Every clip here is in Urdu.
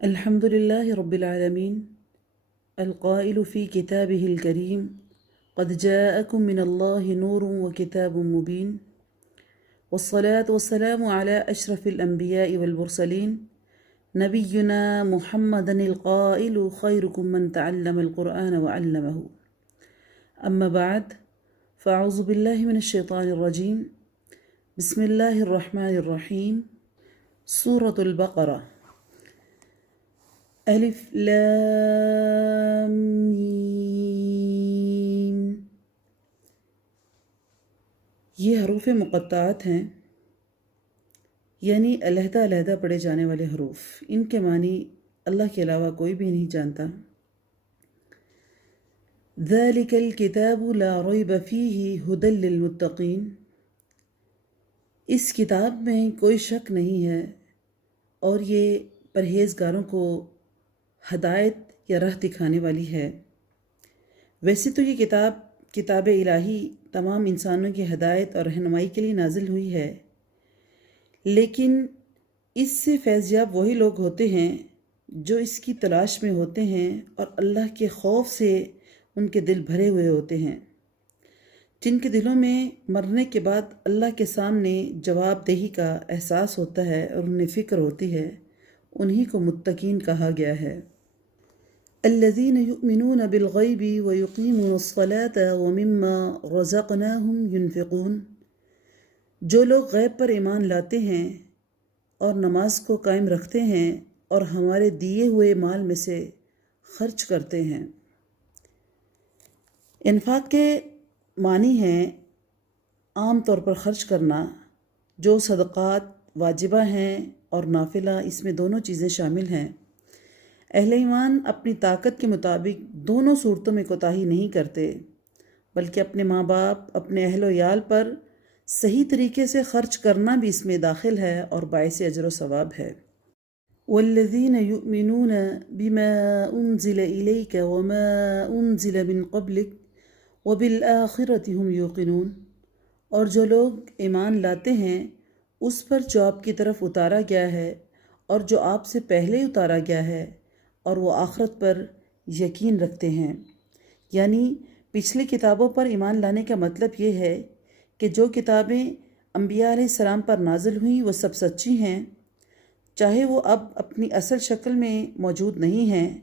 الحمد لله رب العالمين القائل في كتابه الكريم قد جاءكم من الله نور وكتاب مبين والصلاة والسلام على أشرف الأنبياء والمرسلين نبينا محمد القائل خيركم من تعلم القرآن وعلمه أما بعد فأعوذ بالله من الشيطان الرجيم بسم الله الرحمن الرحيم سورة البقرة الف لام میم۔ یہ حروف مقطعات ہیں، یعنی علیحدہ علیحدہ پڑھے جانے والے حروف۔ ان کے معنی اللہ کے علاوہ کوئی بھی نہیں جانتا۔ ذالک الکتاب لا ریب فیہ ھدی للمتقین، اس کتاب میں کوئی شک نہیں ہے اور یہ پرہیزگاروں کو ہدایت یا راہ دکھانے والی ہے۔ ویسے تو یہ کتاب الہی تمام انسانوں کی ہدایت اور رہنمائی کے لیے نازل ہوئی ہے، لیکن اس سے فیض یاب وہی لوگ ہوتے ہیں جو اس کی تلاش میں ہوتے ہیں اور اللہ کے خوف سے ان کے دل بھرے ہوئے ہوتے ہیں، جن کے دلوں میں مرنے کے بعد اللہ کے سامنے جواب دہی کا احساس ہوتا ہے اور انہیں فکر ہوتی ہے، انہی کو متقین کہا گیا ہے۔ الذین یؤمنون بالغیب ویقیمون الصلاة ومما رزقناہم ینفقون، جو لوگ غیب پر ایمان لاتے ہیں اور نماز کو قائم رکھتے ہیں اور ہمارے دیے ہوئے مال میں سے خرچ کرتے ہیں۔ انفاق کے معنی ہیں عام طور پر خرچ کرنا، جو صدقات واجبہ ہیں اور نافلہ، اس میں دونوں چیزیں شامل ہیں۔ اہل ایمان اپنی طاقت کے مطابق دونوں صورتوں میں کوتاہی نہیں کرتے، بلکہ اپنے ماں باپ، اپنے اہل و عیال پر صحیح طریقے سے خرچ کرنا بھی اس میں داخل ہے اور باعث اجر و ثواب ہے۔ والذین یؤمنون بما انزل الیک وما انزل من قبلک وبالآخرۃ ھم یوقنون، اور جو لوگ ایمان لاتے ہیں اس پر جو آپ کی طرف اتارا گیا ہے اور جو آپ سے پہلے اتارا گیا ہے، اور وہ آخرت پر یقین رکھتے ہیں۔ یعنی پچھلی کتابوں پر ایمان لانے کا مطلب یہ ہے کہ جو کتابیں انبیاء علیہ السلام پر نازل ہوئیں وہ سب سچی ہیں، چاہے وہ اب اپنی اصل شکل میں موجود نہیں ہیں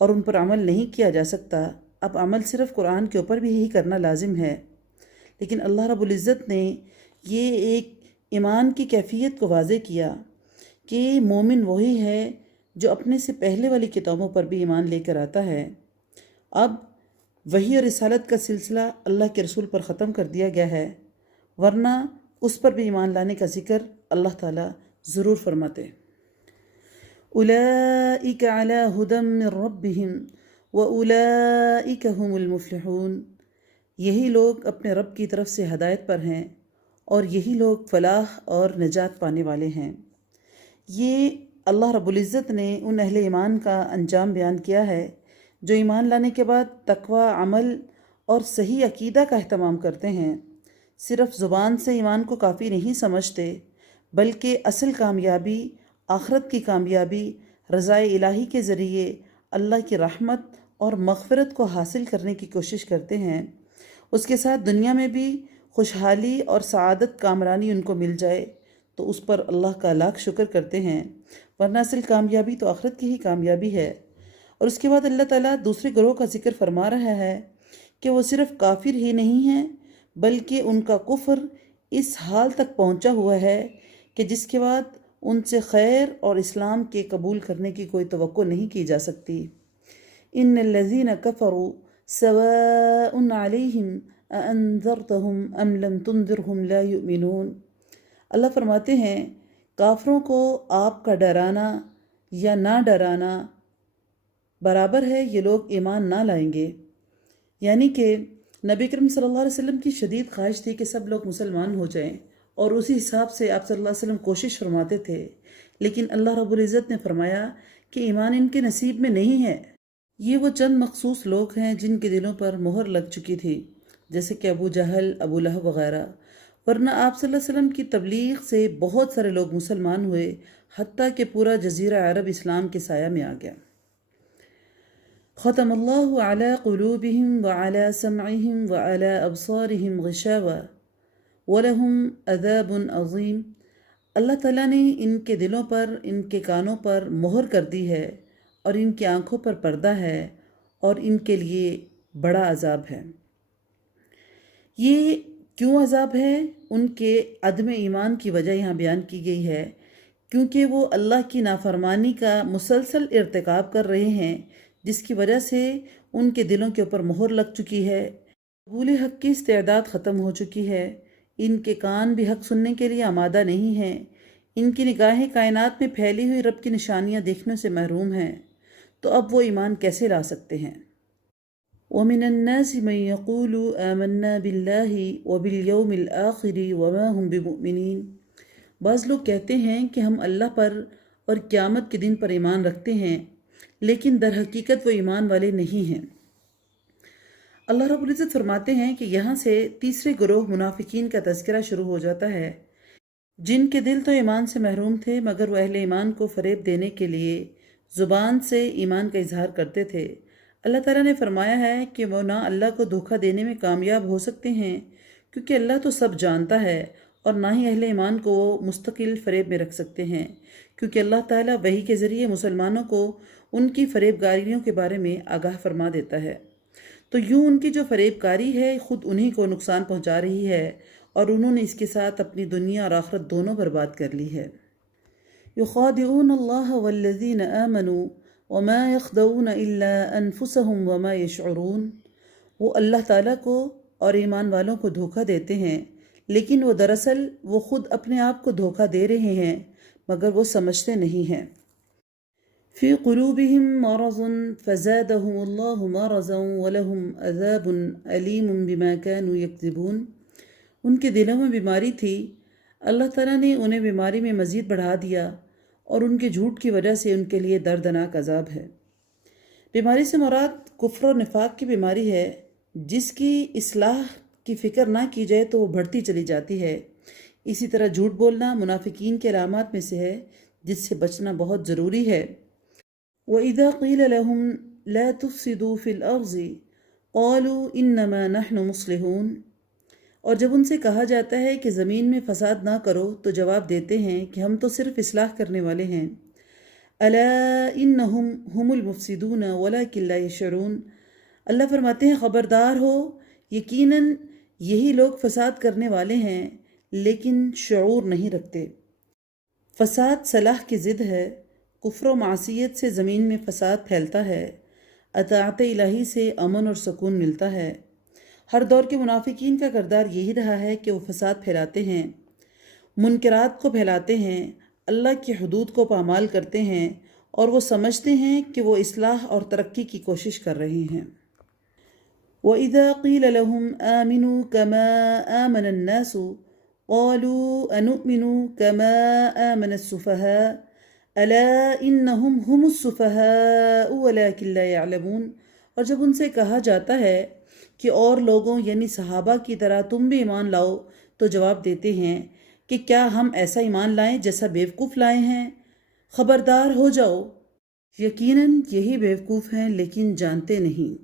اور ان پر عمل نہیں کیا جا سکتا۔ اب عمل صرف قرآن کے اوپر بھی ہی کرنا لازم ہے، لیکن اللہ رب العزت نے یہ ایک ایمان کی کیفیت کو واضح کیا کہ مومن وہی ہے جو اپنے سے پہلے والی کتابوں پر بھی ایمان لے کر آتا ہے۔ اب وحی اور رسالت کا سلسلہ اللہ کے رسول پر ختم کر دیا گیا ہے، ورنہ اس پر بھی ایمان لانے کا ذکر اللہ تعالیٰ ضرور فرماتے۔ اولئک علی ھدی من ربہم واولئک ھم المفلحون، یہی لوگ اپنے رب کی طرف سے ہدایت پر ہیں اور یہی لوگ فلاح اور نجات پانے والے ہیں۔ یہ اللہ رب العزت نے ان اہل ایمان کا انجام بیان کیا ہے جو ایمان لانے کے بعد تقوی، عمل اور صحیح عقیدہ کا اہتمام کرتے ہیں، صرف زبان سے ایمان کو کافی نہیں سمجھتے، بلکہ اصل کامیابی، آخرت کی کامیابی، رضائے الہی کے ذریعے اللہ کی رحمت اور مغفرت کو حاصل کرنے کی کوشش کرتے ہیں۔ اس کے ساتھ دنیا میں بھی خوشحالی اور سعادت، کامرانی ان کو مل جائے تو اس پر اللہ کا لاکھ شکر کرتے ہیں، ورنہ اصل کامیابی تو آخرت کی ہی کامیابی ہے۔ اور اس کے بعد اللہ تعالیٰ دوسرے گروہ کا ذکر فرما رہا ہے کہ وہ صرف کافر ہی نہیں ہیں، بلکہ ان کا کفر اس حال تک پہنچا ہوا ہے کہ جس کے بعد ان سے خیر اور اسلام کے قبول کرنے کی کوئی توقع نہیں کی جا سکتی۔ ان الذین کفروا سواء علیہم اانذرتہم ام لم تنذرہم لا یؤمنون، اللہ فرماتے ہیں کافروں کو آپ کا ڈرانا یا نہ ڈرانا برابر ہے، یہ لوگ ایمان نہ لائیں گے۔ یعنی کہ نبی کریم صلی اللہ علیہ وسلم کی شدید خواہش تھی کہ سب لوگ مسلمان ہو جائیں، اور اسی حساب سے آپ صلی اللہ علیہ وسلم کوشش فرماتے تھے، لیکن اللہ رب العزت نے فرمایا کہ ایمان ان کے نصیب میں نہیں ہے۔ یہ وہ چند مخصوص لوگ ہیں جن کے دلوں پر مہر لگ چکی تھی، جیسے کہ ابو جہل، ابو لہب وغیرہ، ورنہ آپ صلی اللہ علیہ وسلم کی تبلیغ سے بہت سارے لوگ مسلمان ہوئے، حتیٰ کہ پورا جزیرہ عرب اسلام کے سایہ میں آ گیا۔ ختم اللہ علی قلوبہم وعلی سمعہم وعلی ابصارہم غشاوہ وَلَهُمْ عَذَابٌ عَظِيمٌ۔ اللہ تعالیٰ نے ان کے دلوں پر، ان کے کانوں پر مہر کر دی ہے، اور ان کی آنکھوں پر پردہ ہے، اور ان کے لیے بڑا عذاب ہے۔ یہ کیوں عذاب ہے؟ ان کے عدم ایمان کی وجہ یہاں بیان کی گئی ہے، کیونکہ وہ اللہ کی نافرمانی کا مسلسل ارتکاب کر رہے ہیں، جس کی وجہ سے ان کے دلوں کے اوپر مہر لگ چکی ہے، قبول حق کی استعداد ختم ہو چکی ہے، ان کے کان بھی حق سننے کے لیے آمادہ نہیں ہیں، ان کی نگاہیں کائنات میں پھیلی ہوئی رب کی نشانیاں دیکھنے سے محروم ہیں، تو اب وہ ایمان کیسے لا سکتے ہیں؟ وَمِنَ النَّاسِ مَن يَقُولُ آمَنَّا بِاللَّهِ وَبِالْيَوْمِ الْآخِرِ وَمَا هُمْ بِمُؤْمِنِينَ۔ بعض لوگ کہتے ہیں کہ ہم اللہ پر اور قیامت کے دن پر ایمان رکھتے ہیں، لیکن در حقیقت وہ ایمان والے نہیں ہیں۔ اللہ رب العزت فرماتے ہیں کہ یہاں سے تیسرے گروہ منافقین کا تذکرہ شروع ہو جاتا ہے، جن کے دل تو ایمان سے محروم تھے، مگر وہ اہل ایمان کو فریب دینے کے لیے زبان سے ایمان کا اظہار کرتے تھے۔ اللہ تعالیٰ نے فرمایا ہے کہ وہ نہ اللہ کو دھوکہ دینے میں کامیاب ہو سکتے ہیں، کیونکہ اللہ تو سب جانتا ہے، اور نہ ہی اہل ایمان کو وہ مستقل فریب میں رکھ سکتے ہیں، کیونکہ اللہ تعالیٰ وحی کے ذریعے مسلمانوں کو ان کی فریب کاریوں کے بارے میں آگاہ فرما دیتا ہے۔ تو یوں ان کی جو فریب کاری ہے خود انہی کو نقصان پہنچا رہی ہے، اور انہوں نے اس کے ساتھ اپنی دنیا اور آخرت دونوں برباد کر لی ہے۔ یخادعون اللہ والذین آمنوا وما یخدعون الا انفسهم وما یشعرون۔ وہ اللہ تعالیٰ کو اور ایمان والوں کو دھوکہ دیتے ہیں، لیکن وہ دراصل وہ خود اپنے آپ کو دھوکہ دے رہے ہیں، مگر وہ سمجھتے نہیں ہیں۔ فی قلوبہم مرض فزادہم اللہ مرضا ولہم عذاب علیم بما کانوا یکذبون۔ ان کے دلوں میں بیماری تھی، اللہ تعالیٰ نے انہیں بیماری میں مزید بڑھا دیا، اور ان کے جھوٹ کی وجہ سے ان کے لیے دردناک عذاب ہے۔ بیماری سے مراد کفر و نفاق کی بیماری ہے، جس کی اصلاح کی فکر نہ کی جائے تو وہ بڑھتی چلی جاتی ہے۔ اسی طرح جھوٹ بولنا منافقین کے علامات میں سے ہے، جس سے بچنا بہت ضروری ہے۔ وَإِذَا قِيلَ لَهُمْ لَا تُفْسِدُوا فِي الْأَرْضِ قَالُوا إِنَّمَا نَحْنُ مُصْلِحُونَ۔ اور جب ان سے کہا جاتا ہے کہ زمین میں فساد نہ کرو، تو جواب دیتے ہیں کہ ہم تو صرف اصلاح کرنے والے ہیں۔ أَلَا إِنَّهُمْ هُمُ الْمُفْسِدُونَ وَلَكِنْ لَا يَشْعُرُونَ۔ اللہ فرماتے ہیں خبردار ہو، یقیناً یہی لوگ فساد کرنے والے ہیں، لیکن شعور نہیں رکھتے۔ فساد صلاح کی ضد ہے، کفر و معصیت سے زمین میں فساد پھیلتا ہے، اطاعت الہی سے امن اور سکون ملتا ہے۔ ہر دور کے منافقین کا کردار یہی رہا ہے کہ وہ فساد پھیلاتے ہیں، منکرات کو پھیلاتے ہیں، اللہ کی حدود کو پامال کرتے ہیں، اور وہ سمجھتے ہیں کہ وہ اصلاح اور ترقی کی کوشش کر رہے ہیں۔ وَإِذَا قِيلَ لَهُمْ آمِنُوا كَمَا آمَنَ النَّاسُ قَالُوا أَنُؤْمِنُ كَمَا آمَنَ السُّفَهَاءُ أَلَا إِنَّهُمْ هُمُ السُّفَهَاءُ وَلَكِنْ لَا يَعْلَمُونَ۔ اور جب ان سے کہا جاتا ہے کہ اور لوگوں یعنی صحابہ کی طرح تم بھی ایمان لاؤ، تو جواب دیتے ہیں کہ کیا ہم ایسا ایمان لائیں جیسا بیوقوف لائے ہیں؟ خبردار ہو جاؤ، یقیناً یہی بیوقوف ہیں لیکن جانتے نہیں۔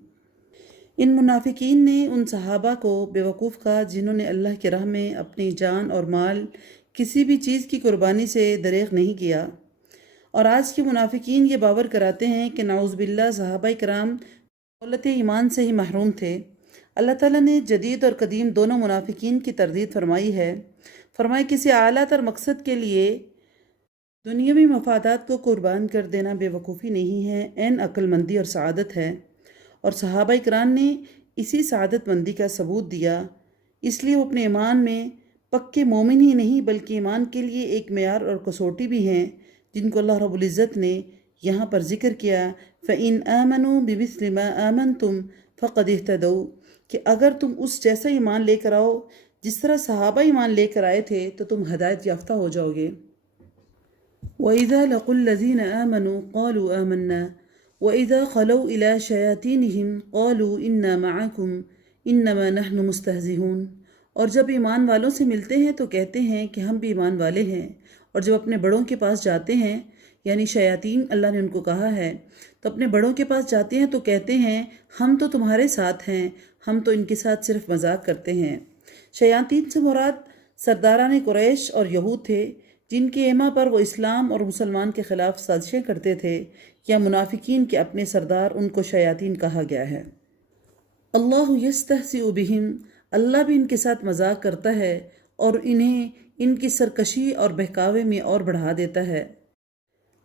ان منافقین نے ان صحابہ کو بیوقوف کہا جنہوں نے اللہ کی راہ میں اپنی جان اور مال کسی بھی چیز کی قربانی سے دریغ نہیں کیا، اور آج کے منافقین یہ باور کراتے ہیں کہ نعوذ باللہ صحابہ کرام دولت ایمان سے ہی محروم تھے۔ اللہ تعالیٰ نے جدید اور قدیم دونوں منافقین کی تردید فرمائی ہے۔ فرمایا کسی اعلیٰ تر مقصد کے لیے دنیاوی مفادات کو قربان کر دینا بے وقوفی نہیں ہے، عین عقل مندی اور سعادت ہے، اور صحابہ کرام نے اسی سعادت مندی کا ثبوت دیا۔ اس لیے وہ اپنے ایمان میں پکے مومن ہی نہیں بلکہ ایمان کے لیے ایک معیار اور کسوٹی بھی ہیں، جن کو اللہ رب العزت نے یہاں پر ذکر کیا، فَإِنْ آمَنُوا بِمِثْلِ مَا آمَنْتُمْ فَقَدِ اهْتَدَوْا، کہ اگر تم اس جیسا ایمان لے کر آؤ جس طرح صحابہ ایمان لے کر آئے تھے تو تم ہدایت یافتہ ہو جاؤ گے۔ وَإِذَا لَقُوا الَّذِينَ آمَنُوا قَالُوا آمَنَّا وَإِذَا خَلَوْا إِلَىٰ شَيَاطِينِهِمْ قَالُوا إِنَّا مَعَكُمْ إِنَّمَا نَحْنُ مُسْتَهْزِئُونَ۔ اور جب ایمان والوں سے ملتے ہیں تو کہتے ہیں کہ ہم بھی ایمان والے ہیں، اور جب اپنے بڑوں کے پاس جاتے ہیں، یعنی شیاطین اللہ نے ان کو کہا ہے، تو اپنے بڑوں کے پاس جاتے ہیں تو کہتے ہیں ہم تو تمہارے ساتھ ہیں، ہم تو ان کے ساتھ صرف مذاق کرتے ہیں۔ شیاطین سے مراد سرداران قریش اور یہود تھے، جن کے ایما پر وہ اسلام اور مسلمان کے خلاف سازشیں کرتے تھے، یا منافقین کے اپنے سردار، ان کو شیاطین کہا گیا ہے۔ اللہ یستہزئ بہم، اللہ بھی ان کے ساتھ مذاق کرتا ہے اور انہیں ان کی سرکشی اور بہکاوے میں اور بڑھا دیتا ہے۔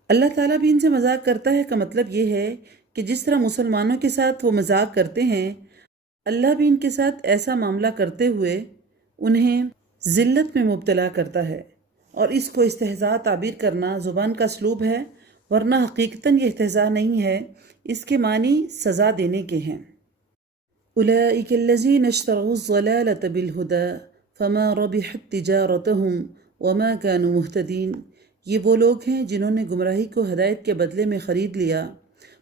اللہ تعالیٰ بھی ان سے مذاق کرتا ہے کا مطلب یہ ہے کہ جس طرح مسلمانوں کے ساتھ وہ مذاق کرتے ہیں، اللہ بھی ان کے ساتھ ایسا معاملہ کرتے ہوئے انہیں ذلت میں مبتلا کرتا ہے، اور اس کو استہزاء تعبیر کرنا زبان کا اسلوب ہے، ورنہ حقیقتاً یہ استہزاء نہیں ہے، اس کے معنی سزا دینے کے ہیں۔ اولئک الذین اشتروا الضلالۃ بالہدی فما ربحت تجارتہم وما كانوا مہتدین، یہ وہ لوگ ہیں جنہوں نے گمراہی کو ہدایت کے بدلے میں خرید لیا،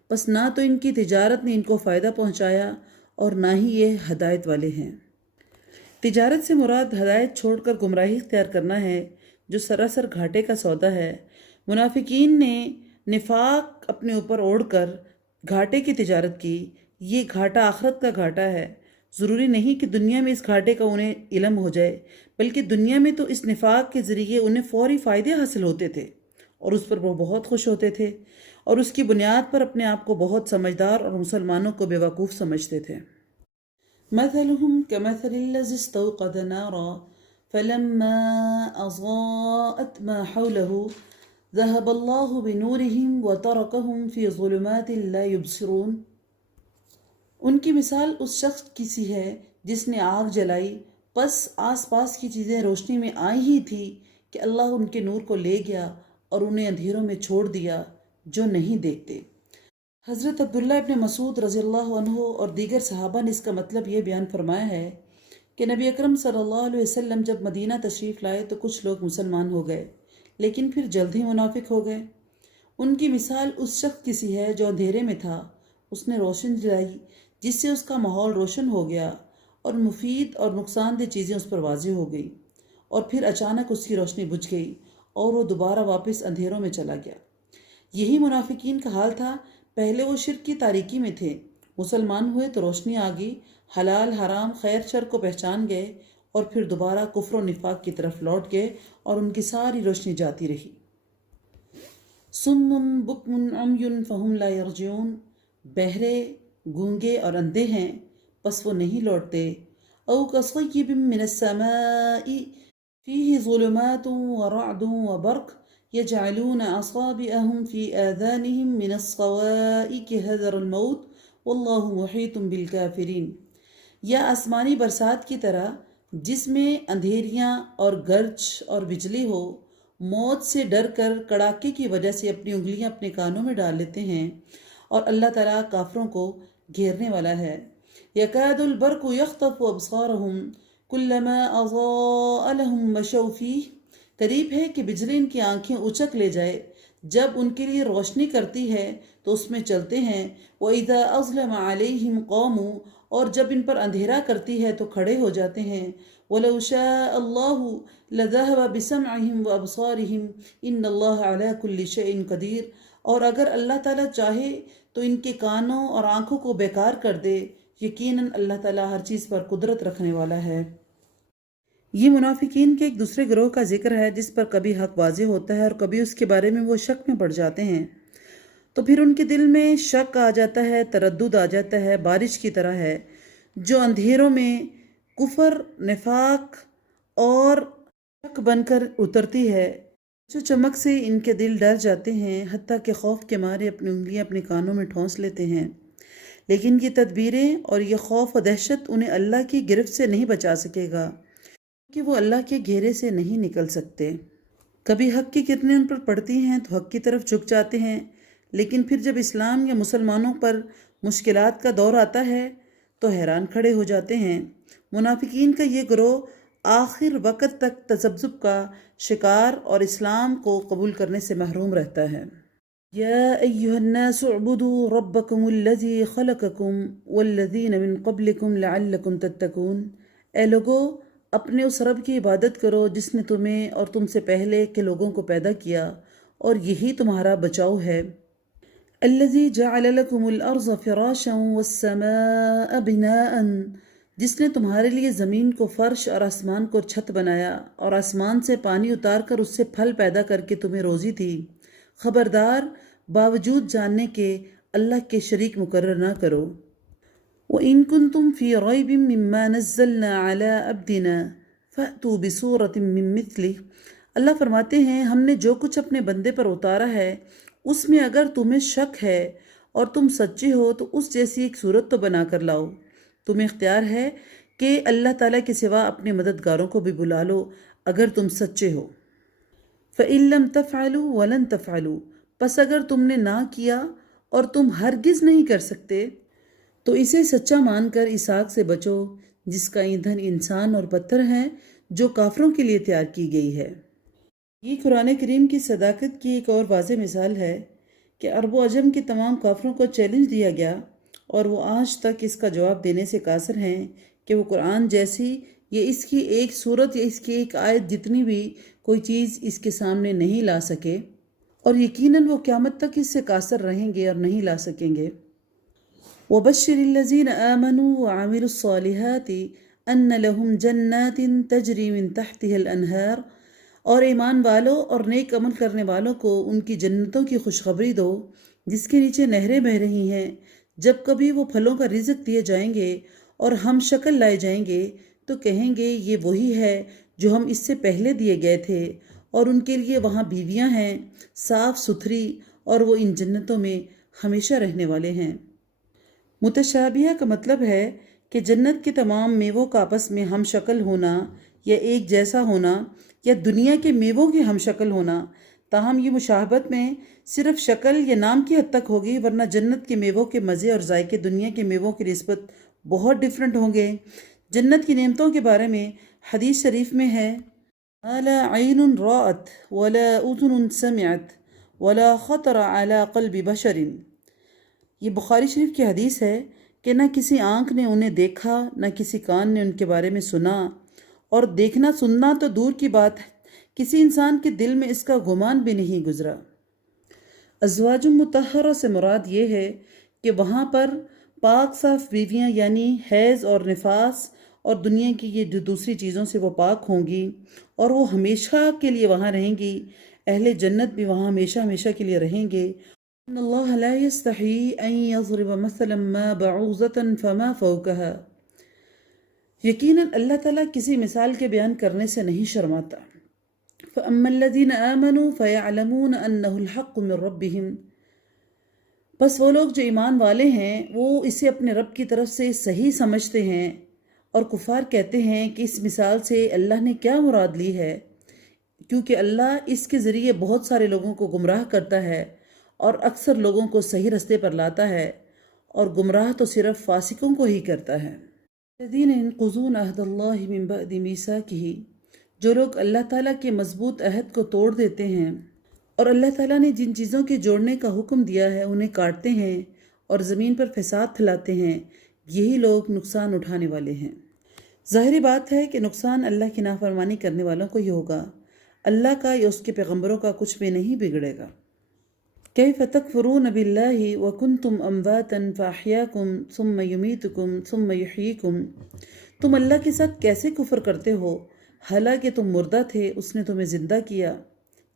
بس نہ تو ان کی تجارت نے ان کو فائدہ پہنچایا اور نہ ہی یہ ہدایت والے ہیں۔ تجارت سے مراد ہدایت چھوڑ کر گمراہی اختیار کرنا ہے، جو سراسر گھاٹے کا سودا ہے۔ منافقین نے نفاق اپنے اوپر اوڑھ کر گھاٹے کی تجارت کی، یہ گھاٹا آخرت کا گھاٹا ہے۔ ضروری نہیں کہ دنیا میں اس گھاٹے کا انہیں علم ہو جائے، بلکہ دنیا میں تو اس نفاق کے ذریعے انہیں فوری فائدے حاصل ہوتے تھے، اور اس پر وہ بہت خوش ہوتے تھے، اور اس کی بنیاد پر اپنے آپ کو بہت سمجھدار اور مسلمانوں کو بیوقوف سمجھتے تھے۔ مثلهم كمثل الذي استوقد نارا فلما أضاءت ما حوله ذهب الله بنورهم وتركهم في ظلمات لا يبصرون۔ ان کی مثال اس شخص کی سی ہے جس نے آگ جلائی، پس آس پاس کی چیزیں روشنی میں آئی ہی تھی کہ اللہ ان کے نور کو لے گیا اور انہیں اندھیروں میں چھوڑ دیا جو نہیں دیکھتے۔ حضرت عبداللہ ابن مسعود رضی اللہ عنہ اور دیگر صحابہ نے اس کا مطلب یہ بیان فرمایا ہے کہ نبی اکرم صلی اللہ علیہ وسلم جب مدینہ تشریف لائے تو کچھ لوگ مسلمان ہو گئے، لیکن پھر جلد ہی منافق ہو گئے۔ ان کی مثال اس شخص کی سی ہے جو اندھیرے میں تھا، اس نے روشن جلائی جس سے اس کا ماحول روشن ہو گیا اور مفید اور نقصان دہ چیزیں اس پر واضح ہو گئی، اور پھر اچانک اس کی روشنی بجھ گئی اور وہ دوبارہ واپس اندھیروں میں چلا گیا۔ یہی منافقین کا حال تھا، پہلے وہ شرک کی تاریکی میں تھے، مسلمان ہوئے تو روشنی آ گئی، حلال حرام خیر شر کو پہچان گئے، اور پھر دوبارہ کفر و نفاق کی طرف لوٹ گئے اور ان کی ساری روشنی جاتی رہی۔ صم بکم عمی فہم لا یرجعون، بہرے، گونگے اور اندھے ہیں پس وہ نہیں لوٹتے۔ او کصیب من السماء فیہ ظلمات ورعد وبرق یجعلون اصابعهم فی آذانهم من الصوائق حذر الموت واللہ محیط بالکافرین، یا آسمانی برسات کی طرح جس میں اندھیریاں اور گرج اور بجلی ہو، موت سے ڈر کر کڑاکے کی وجہ سے اپنی انگلیاں اپنے کانوں میں ڈال لیتے ہیں، اور اللہ تعالیٰ کافروں کو گھیرنے والا ہے۔ یکاد البرق یخطف ابصارهم کلما اضاء لهم مشوا فیہ، قریب ہے کہ بجلی ان کی آنکھیں اچک لے جائے، جب ان کے لیے روشنی کرتی ہے تو اس میں چلتے ہیں۔ وَإِذَا أَظْلَمَ عَلَيْهِمْ قَامُوا، اور جب ان پر اندھیرا کرتی ہے تو کھڑے ہو جاتے ہیں۔ وَلَوْ شَاءَ اللَّهُ لَذَهَبَ بِسَمْعِهِمْ وَأَبْصَارِهِمْ إِنَّ اللَّهَ عَلَى كُلِّ شَيْءٍ قَدِيرٌ، اور اگر اللہ تعالیٰ چاہے تو ان کے کانوں اور آنکھوں کو بیکار کر دے، یقیناً اللہ تعالیٰ ہر چیز پر قدرت رکھنے والا ہے۔ یہ منافقین کے ایک دوسرے گروہ کا ذکر ہے جس پر کبھی حق واضح ہوتا ہے اور کبھی اس کے بارے میں وہ شک میں پڑ جاتے ہیں، تو پھر ان کے دل میں شک آ جاتا ہے، تردد آ جاتا ہے، بارش کی طرح ہے جو اندھیروں میں کفر، نفاق اور شک بن کر اترتی ہے، جو چمک سے ان کے دل ڈر جاتے ہیں، حتیٰ کہ خوف کے مارے اپنی انگلیاں اپنے کانوں میں ٹھونس لیتے ہیں، لیکن یہ تدبیریں اور یہ خوف و دہشت انہیں اللہ کی گرفت سے نہیں بچا سکے گا، کہ وہ اللہ کے گھیرے سے نہیں نکل سکتے۔ کبھی حق کی کرنیں ان پر پڑتی ہیں تو حق کی طرف جھک جاتے ہیں، لیکن پھر جب اسلام یا مسلمانوں پر مشکلات کا دور آتا ہے تو حیران کھڑے ہو جاتے ہیں۔ منافقین کا یہ گروہ آخر وقت تک تذبذب کا شکار اور اسلام کو قبول کرنے سے محروم رہتا ہے۔ یا ایہا الناس اعبدوا ربکم الذی خلقکم والذین من قبلکم لعلکم تتقون، اے لوگو اپنے اس رب کی عبادت کرو جس نے تمہیں اور تم سے پہلے کے لوگوں کو پیدا کیا، اور یہی تمہارا بچاؤ ہے۔ الذی جعل لکم الارض فراشا والسماء بناء، جس نے تمہارے لیے زمین کو فرش اور آسمان کو چھت بنایا، اور آسمان سے پانی اتار کر اس سے پھل پیدا کر کے تمہیں روزی دی۔ خبردار، باوجود جاننے کے اللہ کے شریک مقرر نہ کرو۔ وَإِن كُنتُمْ فِي رَيْبٍ مِّمَّا نَزَّلْنَا عَلَىٰ عَبْدِنَا فَأْتُوا بِسُورَةٍ مِّن مِّثْلِهِ، اللہ فرماتے ہیں ہم نے جو کچھ اپنے بندے پر اتارا ہے اس میں اگر تمہیں شک ہے اور تم سچے ہو تو اس جیسی ایک صورت تو بنا کر لاؤ۔ تمہیں اختیار ہے کہ اللہ تعالیٰ کے سوا اپنے مددگاروں کو بھی بلا لو اگر تم سچے ہو۔ فَإِن لَّمْ تَفْعَلُوا وَلَن تَفْعَلُوا، پس اگر تم نے نہ کیا اور تم ہرگز نہیں کر سکتے تو اسے سچا مان کر اس آگ سے بچو جس کا ایندھن انسان اور پتھر ہیں، جو کافروں کے لیے تیار کی گئی ہے۔ یہ قرآن کریم کی صداقت کی ایک اور واضح مثال ہے کہ عرب و عجم کے تمام کافروں کو چیلنج دیا گیا اور وہ آج تک اس کا جواب دینے سے قاصر ہیں کہ وہ قرآن جیسی یا اس کی ایک صورت یا اس کی ایک آیت جتنی بھی کوئی چیز اس کے سامنے نہیں لا سکے، اور یقیناً وہ قیامت تک اس سے قاصر رہیں گے اور نہیں لا سکیں گے۔ وَبَشِّرِ الَّذِينَ آمَنُوا وَعَمِلُوا الصَّالِحَاتِ أَنَّ لَهُمْ جَنَّاتٍ تَجْرِي مِن تَحْتِهَا الْأَنْهَارُ، اور ایمان والوں اور نیک عمل کرنے والوں کو ان کی جنتوں کی خوشخبری دو جس کے نیچے نہریں بہہ رہی ہیں، جب کبھی وہ پھلوں کا رزق دیے جائیں گے اور ہم شکل لائے جائیں گے تو کہیں گے یہ وہی ہے جو ہم اس سے پہلے دیے گئے تھے، اور ان کے لیے وہاں بیویاں ہیں صاف ستھری، اور وہ ان جنتوں میں ہمیشہ رہنے والے ہیں۔ متشابہہ کا مطلب ہے کہ جنت کے تمام میووں کا آپس میں ہم شکل ہونا یا ایک جیسا ہونا، یا دنیا کے میووں کے ہم شکل ہونا، تاہم یہ مشابہت میں صرف شکل یا نام کی حد تک ہوگی، ورنہ جنت کے میووں کے مزے اور ذائقے دنیا کے میووں کی نسبت بہت ڈیفرنٹ ہوں گے۔ جنت کی نعمتوں کے بارے میں حدیث شریف میں ہے، مَا لَا عَيْنٌ رَأَتْ وَلَا أُذُنٌ سَمِعَتْ وَلَا خَطَرَ عَلَىٰ قَلْبِ بَشَرٍ، یہ بخاری شریف کی حدیث ہے کہ نہ کسی آنکھ نے انہیں دیکھا، نہ کسی کان نے ان کے بارے میں سنا، اور دیکھنا سننا تو دور کی بات ہے، کسی انسان کے دل میں اس کا گمان بھی نہیں گزرا۔ ازواج مطہرہ سے مراد یہ ہے کہ وہاں پر پاک صاف بیویاں یعنی حیض اور نفاس اور دنیا کی یہ جو دوسری چیزوں سے وہ پاک ہوں گی، اور وہ ہمیشہ کے لیے وہاں رہیں گی۔ اہل جنت بھی وہاں ہمیشہ ہمیشہ کے لیے رہیں گے۔ ان اللہ لا یستحی ان یضرب مثلا ما بعوضۃ فما فوقها، یقیناً اللہ تعالیٰ کسی مثال کے بیان کرنے سے نہیں شرماتا۔ فاما الذین آمنوا فیعلمون انہ الحق من ربہم، بس وہ لوگ جو ایمان والے ہیں وہ اسے اپنے رب کی طرف سے صحیح سمجھتے ہیں، اور کفار کہتے ہیں کہ اس مثال سے اللہ نے کیا مراد لی ہے، کیونکہ اللہ اس کے ذریعے بہت سارے لوگوں کو گمراہ کرتا ہے اور اکثر لوگوں کو صحیح رستے پر لاتا ہے، اور گمراہ تو صرف فاسقوں کو ہی کرتا ہے۔ الذین ينقضون عہد اللہ من بعد میثاقہ، جو لوگ اللہ تعالیٰ کے مضبوط عہد کو توڑ دیتے ہیں اور اللہ تعالیٰ نے جن چیزوں کے جوڑنے کا حکم دیا ہے انہیں کاٹتے ہیں اور زمین پر فساد پھیلاتے ہیں، یہی لوگ نقصان اٹھانے والے ہیں۔ ظاہری بات ہے کہ نقصان اللہ کی نافرمانی کرنے والوں کو ہی ہوگا، اللہ کا یا اس کے پیغمبروں کا کچھ بھی نہیں بگڑے گا۔ کیف تکفرون باللہ وکنتم امواتا فاحیاکم ثم یمیتکم ثم یحییکم، تم اللہ کے ساتھ کیسے کفر کرتے ہو حالانکہ تم مردہ تھے، اس نے تمہیں زندہ کیا،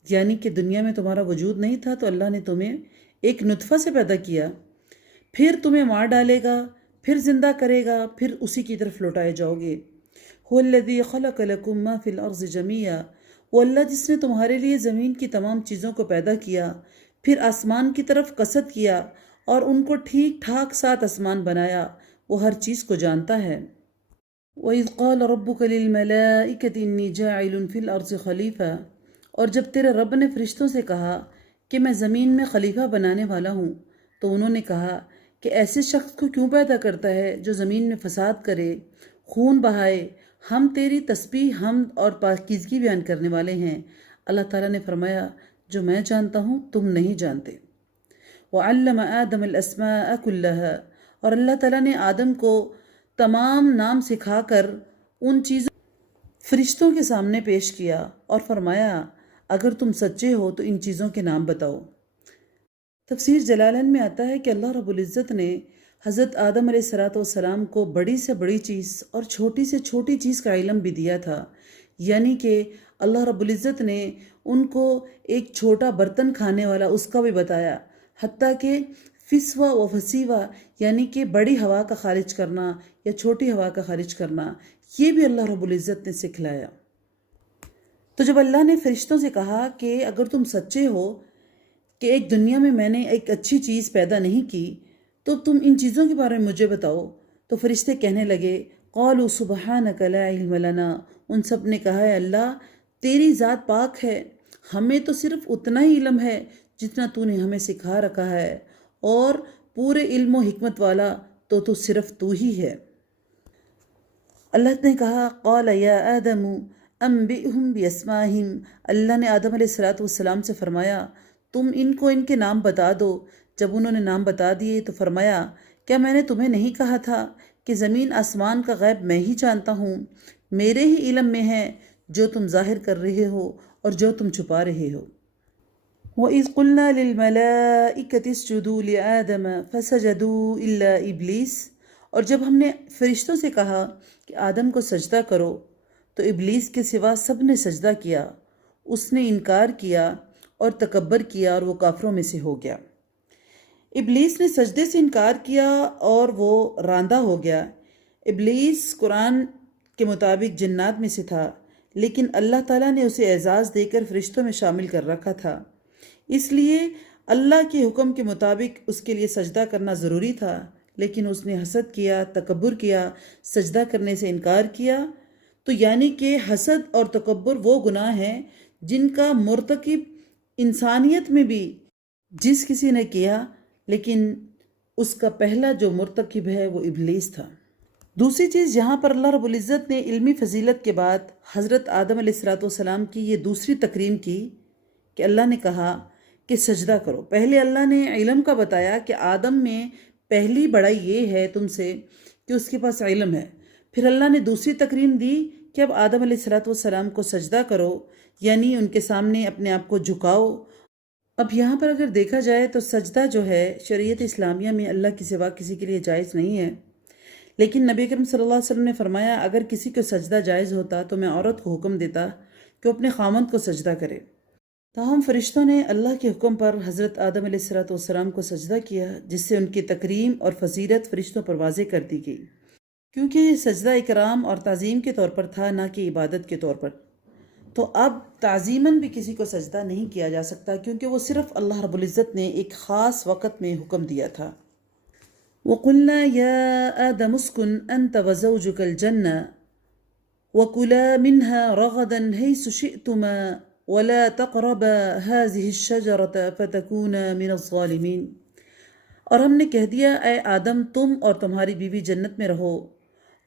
یعنی کہ دنیا میں تمہارا وجود نہیں تھا تو اللہ نے تمہیں ایک نطفہ سے پیدا کیا، پھر تمہیں مار ڈالے گا، پھر زندہ کرے گا، پھر اسی کی طرف لوٹائے جاؤ گے۔ هو الذی خلق لکم ما فی الارض جمیعا، وہ اللہ جس نے تمہارے لیے زمین کی تمام چیزوں کو پیدا کیا، پھر آسمان کی طرف قصد کیا اور ان کو ٹھیک ٹھاک ساتھ آسمان بنایا، وہ ہر چیز کو جانتا ہے۔ وَإِذْ قَالَ رَبُّكَ لِلْمَلَائِكَةِ إِنِّي جَاعِلٌ فِي الْأَرْضِ خَلِيفَةً، اور جب تیرے رب نے فرشتوں سے کہا کہ میں زمین میں خلیفہ بنانے والا ہوں، تو انہوں نے کہا کہ ایسے شخص کو کیوں پیدا کرتا ہے جو زمین میں فساد کرے، خون بہائے، ہم تیری تسبیح، حمد اور پاکیزگی بیان کرنے والے ہیں۔ اللہ تعالیٰ نے فرمایا جو میں جانتا ہوں تم نہیں جانتے۔ وَعَلَّمَ آدَمَ الْأَسْمَاءَ كُلَّهَا، اور اللہ تعالیٰ نے آدم کو تمام نام سکھا کر ان چیزوں فرشتوں کے سامنے پیش کیا اور فرمایا اگر تم سچے ہو تو ان چیزوں کے نام بتاؤ۔ تفسیر جلالین میں آتا ہے کہ اللہ رب العزت نے حضرت آدم علیہ السلام کو بڑی سے بڑی چیز اور چھوٹی سے چھوٹی چیز کا علم بھی دیا تھا، یعنی کہ اللہ رب العزت نے ان کو ایک چھوٹا برتن کھانے والا اس کا بھی بتایا، حتیٰ کہ فسوہ و فسیوہ یعنی کہ بڑی ہوا کا خارج کرنا یا چھوٹی ہوا کا خارج کرنا، یہ بھی اللہ رب العزت نے سکھلایا۔ تو جب اللہ نے فرشتوں سے کہا کہ اگر تم سچے ہو کہ ایک دنیا میں نے ایک اچھی چیز پیدا نہیں کی تو تم ان چیزوں کے بارے میں مجھے بتاؤ، تو فرشتے کہنے لگے قالوا سبحانک لا علم لنا، ان سب نے کہا ہے اللہ تیری ذات پاک ہے، ہمیں تو صرف اتنا ہی علم ہے جتنا تو نے ہمیں سکھا رکھا ہے، اور پورے علم و حکمت والا تو صرف تو ہی ہے۔ اللہ نے کہا قال یا آدم انبئہم باسمائہم، اللہ نے آدم علیہ السلام سے فرمایا تم ان کے نام بتا دو۔ جب انہوں نے نام بتا دیے تو فرمایا کیا میں نے تمہیں نہیں کہا تھا کہ زمین آسمان کا غیب میں ہی جانتا ہوں، میرے ہی علم میں ہے جو تم ظاہر کر رہے ہو اور جو تم چھپا رہے ہو۔ وَإِذْ قُلْنَا لِلْمَلَائِكَةِ اسْجُدُوا لِآدَمَ فَسَجَدُوا إِلَّا إِبْلِيسَ، اور جب ہم نے فرشتوں سے کہا کہ آدم کو سجدہ کرو تو ابلیس کے سوا سب نے سجدہ کیا، اس نے انکار کیا اور تکبر کیا اور وہ کافروں میں سے ہو گیا۔ ابلیس نے سجدے سے انکار کیا اور وہ راندہ ہو گیا۔ ابلیس قرآن کے مطابق جنات میں سے تھا، لیکن اللہ تعالیٰ نے اسے اعزاز دے کر فرشتوں میں شامل کر رکھا تھا، اس لیے اللہ کے حکم کے مطابق اس کے لیے سجدہ کرنا ضروری تھا، لیکن اس نے حسد کیا، تکبر کیا، سجدہ کرنے سے انکار کیا۔ تو یعنی کہ حسد اور تکبر وہ گناہ ہیں جن کا مرتکب انسانیت میں بھی جس کسی نے کیا، لیکن اس کا پہلا جو مرتکب ہے وہ ابلیس تھا۔ دوسری چیز یہاں پر اللہ رب العزت نے علمی فضیلت کے بعد حضرت آدم علیہ السلام کی یہ دوسری تکریم کی کہ اللہ نے کہا کہ سجدہ کرو۔ پہلے اللہ نے علم کا بتایا کہ آدم میں پہلی بڑائی یہ ہے تم سے کہ اس کے پاس علم ہے، پھر اللہ نے دوسری تکریم دی کہ اب آدم علیہ السلام کو سجدہ کرو، یعنی ان کے سامنے اپنے آپ کو جھکاؤ۔ اب یہاں پر اگر دیکھا جائے تو سجدہ جو ہے شریعت اسلامیہ میں اللہ کے سوا کسی کے لیے جائز نہیں ہے، لیکن نبی کریم صلی اللہ علیہ وسلم نے فرمایا اگر کسی کو سجدہ جائز ہوتا تو میں عورت کو حکم دیتا کہ وہ اپنے خامند کو سجدہ کرے۔ تاہم فرشتوں نے اللہ کے حکم پر حضرت آدم علیہ السلام کو سجدہ کیا، جس سے ان کی تکریم اور فضیلت فرشتوں پر واضح کر دی گئی، کیونکہ یہ سجدہ اکرام اور تعظیم کے طور پر تھا، نہ کہ عبادت کے طور پر۔ تو اب تعظیماً بھی کسی کو سجدہ نہیں کیا جا سکتا، کیونکہ وہ صرف اللہ رب العزت نے ایک خاص وقت میں حکم دیا تھا۔ وَقُلْنَا يَا آدَمُ اسْكُنْ أَنْتَ وَزَوْجُكَ الْجَنَّةَ وَكُلَا مِنْهَا رَغَدًا حَيْثُ شِئْتُمَا وَلَا تَقْرَبَا هَٰذِهِ الشَّجَرَةَ فَتَكُونَا مِنَ الظَّالِمِينَ، اور ہم نے کہہ دیا اے آدم تم اور تمہاری بیوی جنت میں رہو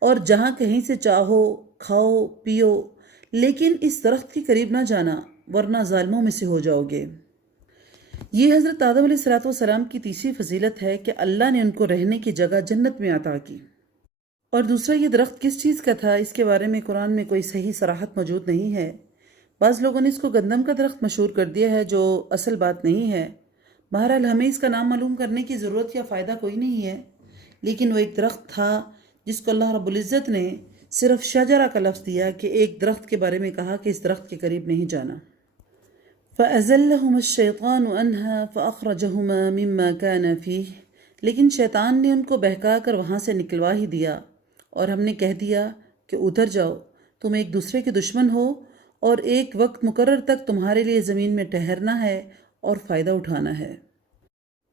اور جہاں کہیں سے چاہو کھاؤ پیو، لیکن اس درخت کے قریب نہ جانا ورنہ ظالموں میں سے ہو جاؤ گے۔ یہ حضرت آدم علیہ السلام کی تیسری فضیلت ہے کہ اللہ نے ان کو رہنے کی جگہ جنت میں عطا کی۔ اور دوسرا یہ درخت کس چیز کا تھا اس کے بارے میں قرآن میں کوئی صحیح صراحت موجود نہیں ہے۔ بعض لوگوں نے اس کو گندم کا درخت مشہور کر دیا ہے، جو اصل بات نہیں ہے۔ بہرحال ہمیں اس کا نام معلوم کرنے کی ضرورت یا فائدہ کوئی نہیں ہے، لیکن وہ ایک درخت تھا جس کو اللہ رب العزت نے صرف شجرہ کا لفظ دیا کہ ایک درخت کے بارے میں کہا کہ اس درخت کے قریب نہیں جانا۔ فَأَزَلَّهُمَا الشَّيْطَانُ عَنْهَا فَأَخْرَجَهُمَا مِمَّا كَانَ فِيهِ، لیکن شیطان نے ان کو بہکا کر وہاں سے نکلوا ہی دیا اور ہم نے کہہ دیا کہ ادھر جاؤ، تم ایک دوسرے کے دشمن ہو اور ایک وقت مقرر تک تمہارے لیے زمین میں ٹھہرنا ہے اور فائدہ اٹھانا ہے۔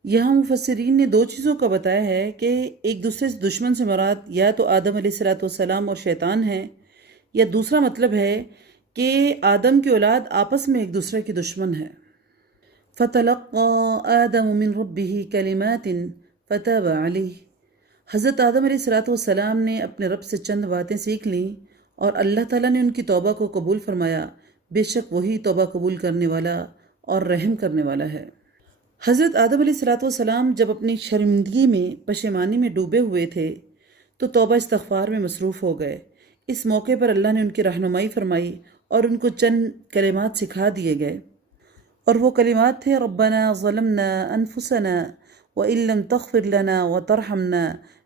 یہاں مفسرین نے دو چیزوں کا بتایا ہے کہ ایک دوسرے سے دشمن سے مراد یا تو آدم علیہ السلام اور شیطان ہے، یا دوسرا مطلب ہے کہ آدم کی اولاد آپس میں ایک دوسرے کی دشمن ہے۔ فَتَلَقَّى آدَمُ مِن رَبِّهِ كَلِمَاتٍ فَتَابَ عَلَيْهِ، حضرت آدم علیہ السلام نے اپنے رب سے چند باتیں سیکھ لیں اور اللہ تعالیٰ نے ان کی توبہ کو قبول فرمایا، بے شک وہی توبہ قبول کرنے والا اور رحم کرنے والا ہے۔ حضرت آدم علیہ السلام جب اپنی شرمندگی میں پشیمانی میں ڈوبے ہوئے تھے تو توبہ استغفار میں مصروف ہو گئے، اس موقع پر اللہ نے ان کی رہنمائی فرمائی اور ان کو چند کلمات سکھا دیے گئے، اور وہ کلمات تھے ربنا ظلمنا انفسنا وان لم تغفر لنا وترحمنا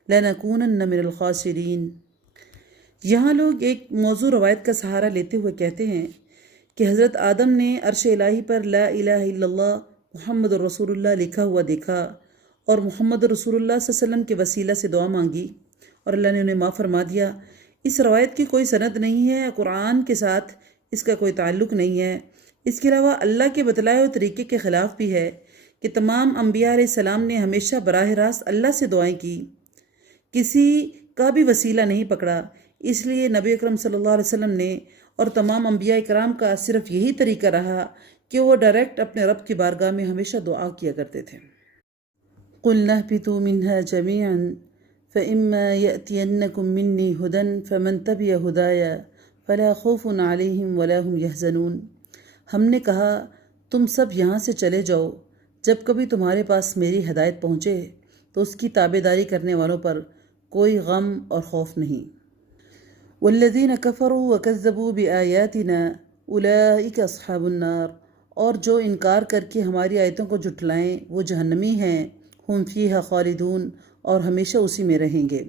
لنکونن من الخاسرین۔ یہاں لوگ ایک موضوع روایت کا سہارا لیتے ہوئے کہتے ہیں کہ حضرت آدم نے عرش الہی پر لا الہ الا اللہ محمد رسول اللہ لکھا ہوا دیکھا اور محمد رسول اللہ صلی اللہ علیہ وسلم کے وسیلہ سے دعا مانگی اور اللہ نے انہیں معاف فرما دیا۔ اس روایت کی کوئی سند نہیں ہے، قرآن کے ساتھ اس کا کوئی تعلق نہیں ہے۔ اس کے علاوہ اللہ کے بتلائے ہوئے طریقے کے خلاف بھی ہے کہ تمام انبیاء علیہ السلام نے ہمیشہ براہ راست اللہ سے دعائیں کی، کسی کا بھی وسیلہ نہیں پکڑا۔ اس لیے نبی اکرم صلی اللہ علیہ وسلم نے اور تمام انبیاء کرام کا صرف یہی طریقہ رہا کہ وہ ڈائریکٹ اپنے رب کی بارگاہ میں ہمیشہ دعا کیا کرتے تھے۔ قُلْنَا اهْبِطُوا مِنْهَا جَمِيعًا فَإِمَّا يَأْتِيَنَّكُم مِّنِّي هُدًى فَمَن تَبِعَ هُدَايَ فَلَا خَوْفٌ عَلَيْهِمْ وَلَا هُمْ يَحْزَنُونَ۔ ہم نے کہا تم سب یہاں سے چلے جاؤ، جب کبھی تمہارے پاس میری ہدایت پہنچے تو اس کی تابعداری کرنے والوں پر کوئی غم اور خوف نہیں۔ وَالَّذِينَ كَفَرُوا وَكَذَّبُوا بِآيَاتِنَا أُولَئِكَ أَصْحَابُ النَّارِ، اور جو انکار کر کے ہماری آیتوں کو جھٹلائیں وہ جہنمی ہیں، ہم فیہا خالدون، اور ہمیشہ اسی میں رہیں گے۔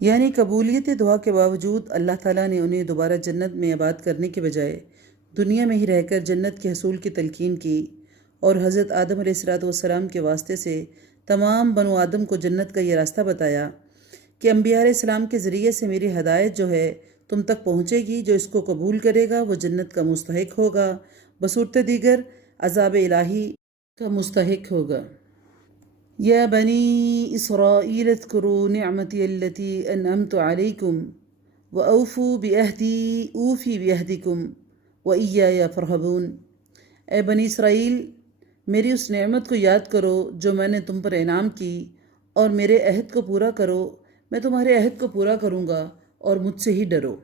یعنی قبولیت دعا کے باوجود اللہ تعالیٰ نے انہیں دوبارہ جنت میں آباد کرنے کے بجائے دنیا میں ہی رہ کر جنت کے حصول کی تلقین کی، اور حضرت آدم علیہ السلام کے واسطے سے تمام بنو آدم کو جنت کا یہ راستہ بتایا کہ انبیاء علیہ السلام کے ذریعے سے میری ہدایت جو ہے تم تک پہنچے گی، جو اس کو قبول کرے گا وہ جنت کا مستحق ہوگا، بصورت دیگر عذاب الہی کا مستحق ہوگا۔ یا بنی اسرائیل اذکروا نعمتی التی انعمت علیکم واوفوا بعہدی اوفی بعہدکم وایای فارہبون۔ اے بنی اسرائیل، میری اس نعمت کو یاد کرو جو میں نے تم پر انعام کی، اور میرے عہد کو پورا کرو، میں تمہارے عہد کو پورا کروں گا، اور مجھ سے ہی ڈرو۔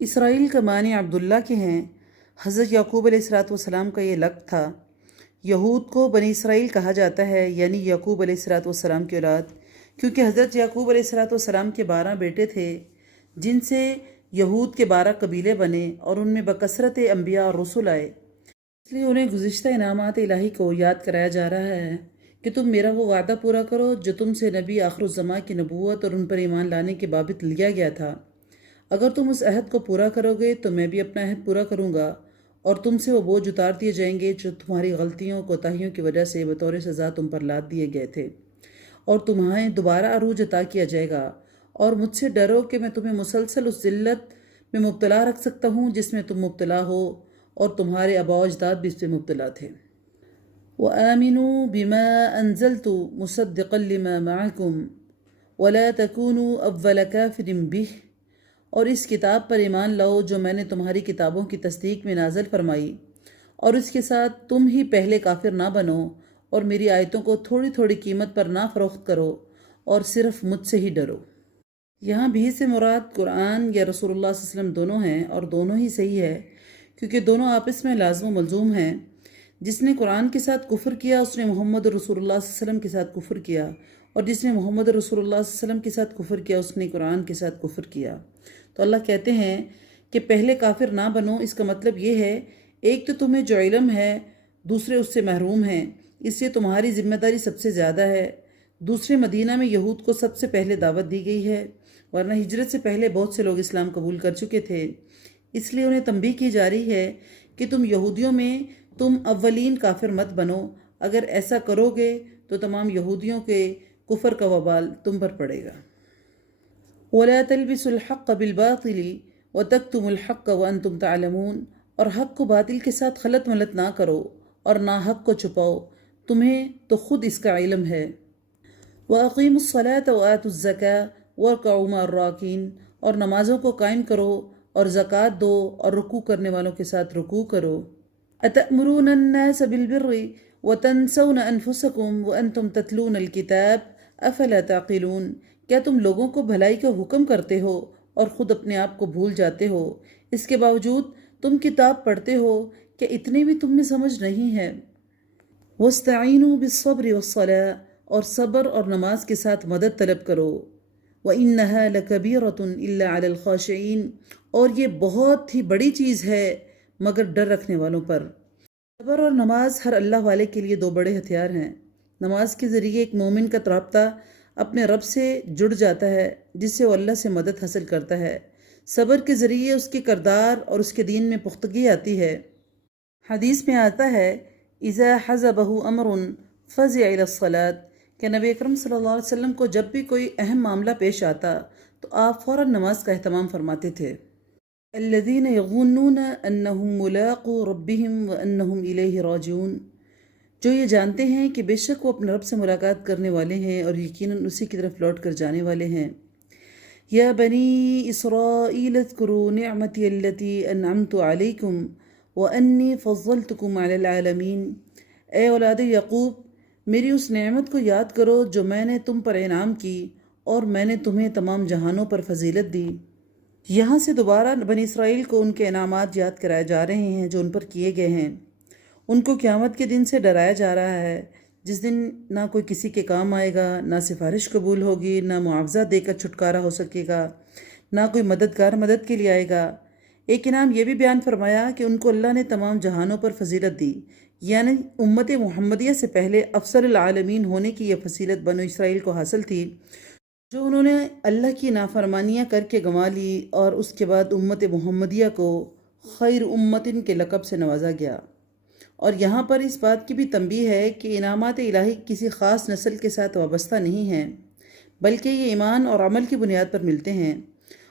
اسرائیل کا معنی عبداللہ کے ہیں۔ حضرت یعقوب علیہ السلام کا یہ لقب تھا۔ یہود کو بنی اسرائیل کہا جاتا ہے، یعنی یعقوب علیہ السلام کی اولاد، کیونکہ حضرت یعقوب علیہ السلام کے 12 بیٹے تھے، جن سے یہود کے 12 قبیلے بنے، اور ان میں بکثرت انبیاء اور رسول آئے۔ اس لیے انہیں گزشتہ انعامات الہی کو یاد کرایا جا رہا ہے کہ تم میرا وہ وعدہ پورا کرو جو تم سے نبی آخر الزماں کی نبوت اور ان پر ایمان لانے کے بابت لیا گیا تھا۔ اگر تم اس عہد کو پورا کرو گے تو میں بھی اپنا عہد پورا کروں گا، اور تم سے وہ بوجھ اتار دیے جائیں گے جو تمہاری غلطیوں کوتاہیوں کی وجہ سے بطور سزا تم پر لاد دیے گئے تھے، اور تمہیں دوبارہ عروج عطا کیا جائے گا۔ اور مجھ سے ڈرو کہ میں تمہیں مسلسل اس ذلت میں مبتلا رکھ سکتا ہوں جس میں تم مبتلا ہو، اور تمہارے آباء و اجداد بھی اس میں مبتلا تھے۔ وَآمِنُوا بِمَا أَنزَلْتُ مُصَدِّقًا لِمَا مَعَكُمْ وَلَا تَكُونُوا أَوَّلَ كَافِرٍ بِهِ، اور اس کتاب پر ایمان لاؤ جو میں نے تمہاری کتابوں کی تصدیق میں نازل فرمائی، اور اس کے ساتھ تم ہی پہلے کافر نہ بنو، اور میری آیتوں کو تھوڑی تھوڑی قیمت پر نہ فروخت کرو، اور صرف مجھ سے ہی ڈرو۔ یہاں بھی سے مراد قرآن یا رسول اللہ صلی اللہ علیہ وسلم دونوں ہیں، اور دونوں ہی صحیح ہے، کیونکہ دونوں آپس میں لازم و ملزوم ہیں۔ جس نے قرآن کے ساتھ کفر کیا اس نے محمد رسول اللہ صلی اللہ علیہ وسلم کے ساتھ کفر کیا، اور جس نے محمد رسول اللہ صلی اللہ علیہ وسلم کے ساتھ کفر کیا اس نے قرآن کے ساتھ کفر کیا۔ تو اللہ کہتے ہیں کہ پہلے کافر نہ بنو، اس کا مطلب یہ ہے ایک تو تمہیں جو علم ہے دوسرے اس سے محروم ہیں، اس لیے تمہاری ذمہ داری سب سے زیادہ ہے۔ دوسرے مدینہ میں یہود کو سب سے پہلے دعوت دی گئی ہے، ورنہ ہجرت سے پہلے بہت سے لوگ اسلام قبول کر چکے تھے۔ اس لیے انہیں تنبیہ کی جا رہی ہے کہ تم یہودیوں میں تم اولین کافر مت بنو، اگر ایسا کرو گے تو تمام یہودیوں کے کفر کا وبال تم پر پڑے گا۔ وَلَا تَلْبِسُوا الْحَقَّ بِالْبَاطِلِ وَتَكْتُمُوا الْحَقَّ وَأَنْتُمْ تَعْلَمُونَ، اور حق کو باطل کے ساتھ خلط ملط نہ کرو اور نہ حق کو چھپاؤ، تمہیں تو خود اس کا علم ہے۔ وَأَقِيمُوا الصَّلَاةَ وَآتُوا الزَّكَاةَ وَارْكَعُوا مَعَ الرَّاكِعِينَ، اور نمازوں کو قائم کرو اور زکوٰۃ دو اور رکوع کرنے والوں کے ساتھ رکوع کرو۔ أَتَأْمُرُونَ النَّاسَ بِالْبِرِّ وَتَنْسَوْنَ أَنفُسَكُمْ وَأَنْتُمْ تَتْلُونَ الْكِتَابَ أَفَلَا تَعْقِلُونَ، کیا تم لوگوں کو بھلائی کا حکم کرتے ہو اور خود اپنے آپ کو بھول جاتے ہو، اس کے باوجود تم کتاب پڑھتے ہو، کہ اتنی بھی تم میں سمجھ نہیں ہے۔ وَاسْتَعِينُوا بِالصَّبْرِ وَالصَّلَاةِ، اور صبر اور نماز کے ساتھ مدد طلب کرو۔ وَإِنَّهَا لَكَبِيرَةٌ إِلَّا عَلَى الْخَاشِعِينَ، اور یہ بہت ہی بڑی چیز ہے مگر ڈر رکھنے والوں پر۔ صبر اور نماز ہر اللہ والے کے لیے دو بڑے ہتھیار ہیں۔ نماز کے ذریعے ایک مومن کا رابطہ اپنے رب سے جڑ جاتا ہے جس سے وہ اللہ سے مدد حاصل کرتا ہے۔ صبر کے ذریعے اس کے کردار اور اس کے دین میں پختگی آتی ہے۔ حدیث میں آتا ہے اذا حزبہ امر فزع الی الصلاۃ، کہ نبی اکرم صلی اللہ علیہ وسلم کو جب بھی کوئی اہم معاملہ پیش آتا تو آپ فوراً نماز کا اہتمام فرماتے تھے۔ الذین یظنون انہم ملاقو ربہم وانہم الیہ راجعون، جو یہ جانتے ہیں کہ بے شک وہ اپنے رب سے ملاقات کرنے والے ہیں اور یقیناً اسی کی طرف لوٹ کر جانے والے ہیں۔ یا بنی اسرائیل اذکروا نعمتی التی انعمت علیکم وانی فضلتکم علی العالمین، اے اولاد یعقوب میری اس نعمت کو یاد کرو جو میں نے تم پر انعام کی اور میں نے تمہیں تمام جہانوں پر فضیلت دی۔ یہاں سے دوبارہ بنی اسرائیل کو ان کے انعامات یاد کرائے جا رہے ہیں جو ان پر کیے گئے ہیں۔ ان کو قیامت کے دن سے ڈرایا جا رہا ہے جس دن نہ کوئی کسی کے کام آئے گا، نہ سفارش قبول ہوگی، نہ معاوضہ دے کر چھٹکارا ہو سکے گا، نہ کوئی مددگار مدد کے لیے آئے گا۔ ایک انعام یہ بھی بیان فرمایا کہ ان کو اللہ نے تمام جہانوں پر فضیلت دی، یعنی امت محمدیہ سے پہلے افضل العالمین ہونے کی یہ فضیلت بنو اسرائیل کو حاصل تھی جو انہوں نے اللہ کی نافرمانیاں کر کے گنوا لی، اور اس کے بعد امت محمدیہ کو خیر امتن کے لقب سے نوازا گیا۔ اور یہاں پر اس بات کی بھی تنبیہ ہے کہ انعامات الہی کسی خاص نسل کے ساتھ وابستہ نہیں ہیں، بلکہ یہ ایمان اور عمل کی بنیاد پر ملتے ہیں،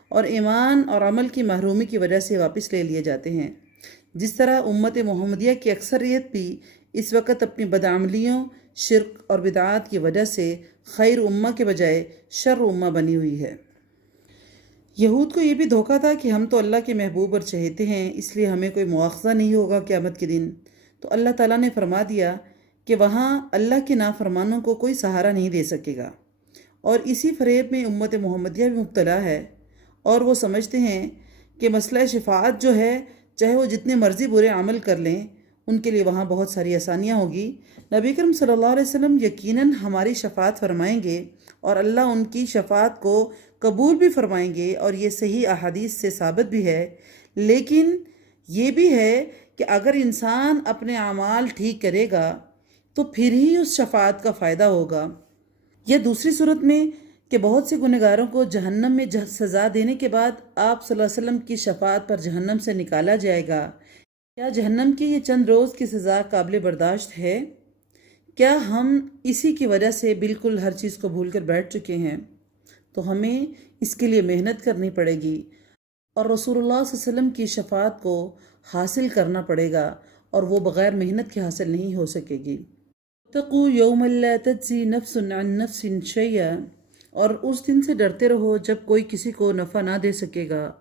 اور ایمان اور عمل کی محرومی کی وجہ سے واپس لے لیے جاتے ہیں۔ جس طرح امت محمدیہ کی اکثریت بھی اس وقت اپنی بدعملیوں، شرک اور بدعات کی وجہ سے خیر امہ کے بجائے شر امہ بنی ہوئی ہے۔ یہود کو یہ بھی دھوکہ تھا کہ ہم تو اللہ کے محبوب اور چہیتے ہیں، اس لیے ہمیں کوئی مواخذہ نہیں ہوگا قیامت کے دن۔ تو اللہ تعالیٰ نے فرما دیا کہ وہاں اللہ کے نافرمانوں کو کوئی سہارا نہیں دے سکے گا، اور اسی فریب میں امت محمدیہ بھی مبتلا ہے، اور وہ سمجھتے ہیں کہ مسئلہ شفاعت جو ہے چاہے وہ جتنے مرضی برے عمل کر لیں ان کے لیے وہاں بہت ساری آسانیاں ہوگی۔ نبی کرم صلی اللہ علیہ وسلم یقیناً ہماری شفاعت فرمائیں گے اور اللہ ان کی شفاعت کو قبول بھی فرمائیں گے، اور یہ صحیح احادیث سے ثابت بھی ہے۔ لیکن یہ بھی ہے کہ اگر انسان اپنے اعمال ٹھیک کرے گا تو پھر ہی اس شفاعت کا فائدہ ہوگا، یا دوسری صورت میں کہ بہت سے گنہگاروں کو جہنم میں سزا دینے کے بعد آپ صلی اللہ علیہ وسلم کی شفاعت پر جہنم سے نکالا جائے گا۔ کیا جہنم کی یہ چند روز کی سزا قابل برداشت ہے؟ کیا ہم اسی کی وجہ سے بالکل ہر چیز کو بھول کر بیٹھ چکے ہیں؟ تو ہمیں اس کے لیے محنت کرنی پڑے گی اور رسول اللہ صلی اللہ علیہ وسلم کی شفاعت کو حاصل کرنا پڑے گا، اور وہ بغیر محنت کے حاصل نہیں ہو سکے گی۔ اتقوا یوما لا تجزی نفس عن نفس شیئا، اور اس دن سے ڈرتے رہو جب کوئی کسی کو نفع نہ دے سکے گا،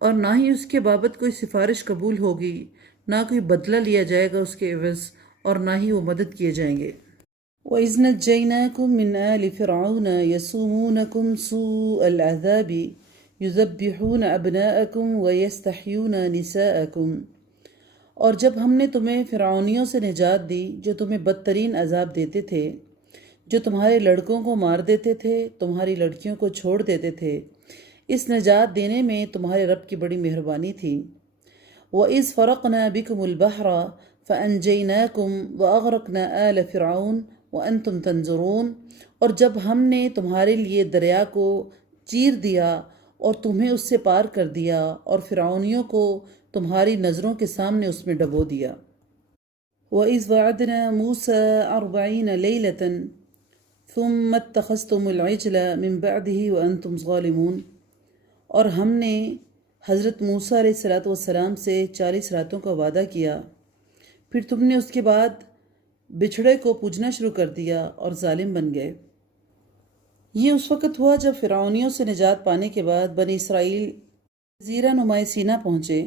اور نہ ہی اس کے بابت کوئی سفارش قبول ہوگی، نہ کوئی بدلہ لیا جائے گا اس کے عوض، اور نہ ہی وہ مدد کیے جائیں گے۔ وَإِذْ نَجَّيْنَاكُمْ مِنْ آلِ فِرْعَوْنَ يَسُومُونَكُمْ سُوءَ الْعَذَابِ يُذَبِّحُونَ أَبْنَاءَكُمْ وَيَسْتَحْيُونَ نِسَاءَكُمْ، اور جب ہم نے تمہیں فرعونیوں سے نجات دی جو تمہیں بدترین عذاب دیتے تھے، جو تمہارے لڑکوں کو مار دیتے تھے، تمہاری لڑکیوں کو چھوڑ دیتے تھے، اس نجات دینے میں تمہارے رب کی بڑی مہربانی تھی۔ وَإِذْ فَرَقْنَا بِكُمُ الْبَحْرَ فَأَنْجَيْنَاكُمْ وَأَغْرَقْنَا آلَ فِرْعَوْنَ وَأَنْتُمْ تَنْظُرُونَ، اور جب ہم نے تمہارے لیے دریا کو چیر دیا اور تمہیں اس سے پار کر دیا، اور فرعونیوں کو تمہاری نظروں کے سامنے اس میں ڈبو دیا۔ وَإِذْ وَعَدْنَا مُوسَىٰ 40 لَيْلَةً ثُمَّ اتَّخَذْتُمُ الْعِجْلَ مِن بَعْدِهِ وَأَنْتُمْ ظَالِمُونَ، اور ہم نے حضرت موسیٰ علیہ السلام سے 40 راتوں کا وعدہ کیا، پھر تم نے اس کے بعد بچھڑے کو پوجنا شروع کر دیا اور ظالم بن گئے۔ یہ اس وقت ہوا جب فرعونیوں سے نجات پانے کے بعد بنی اسرائیل جزیرہ نمائے سینا پہنچے۔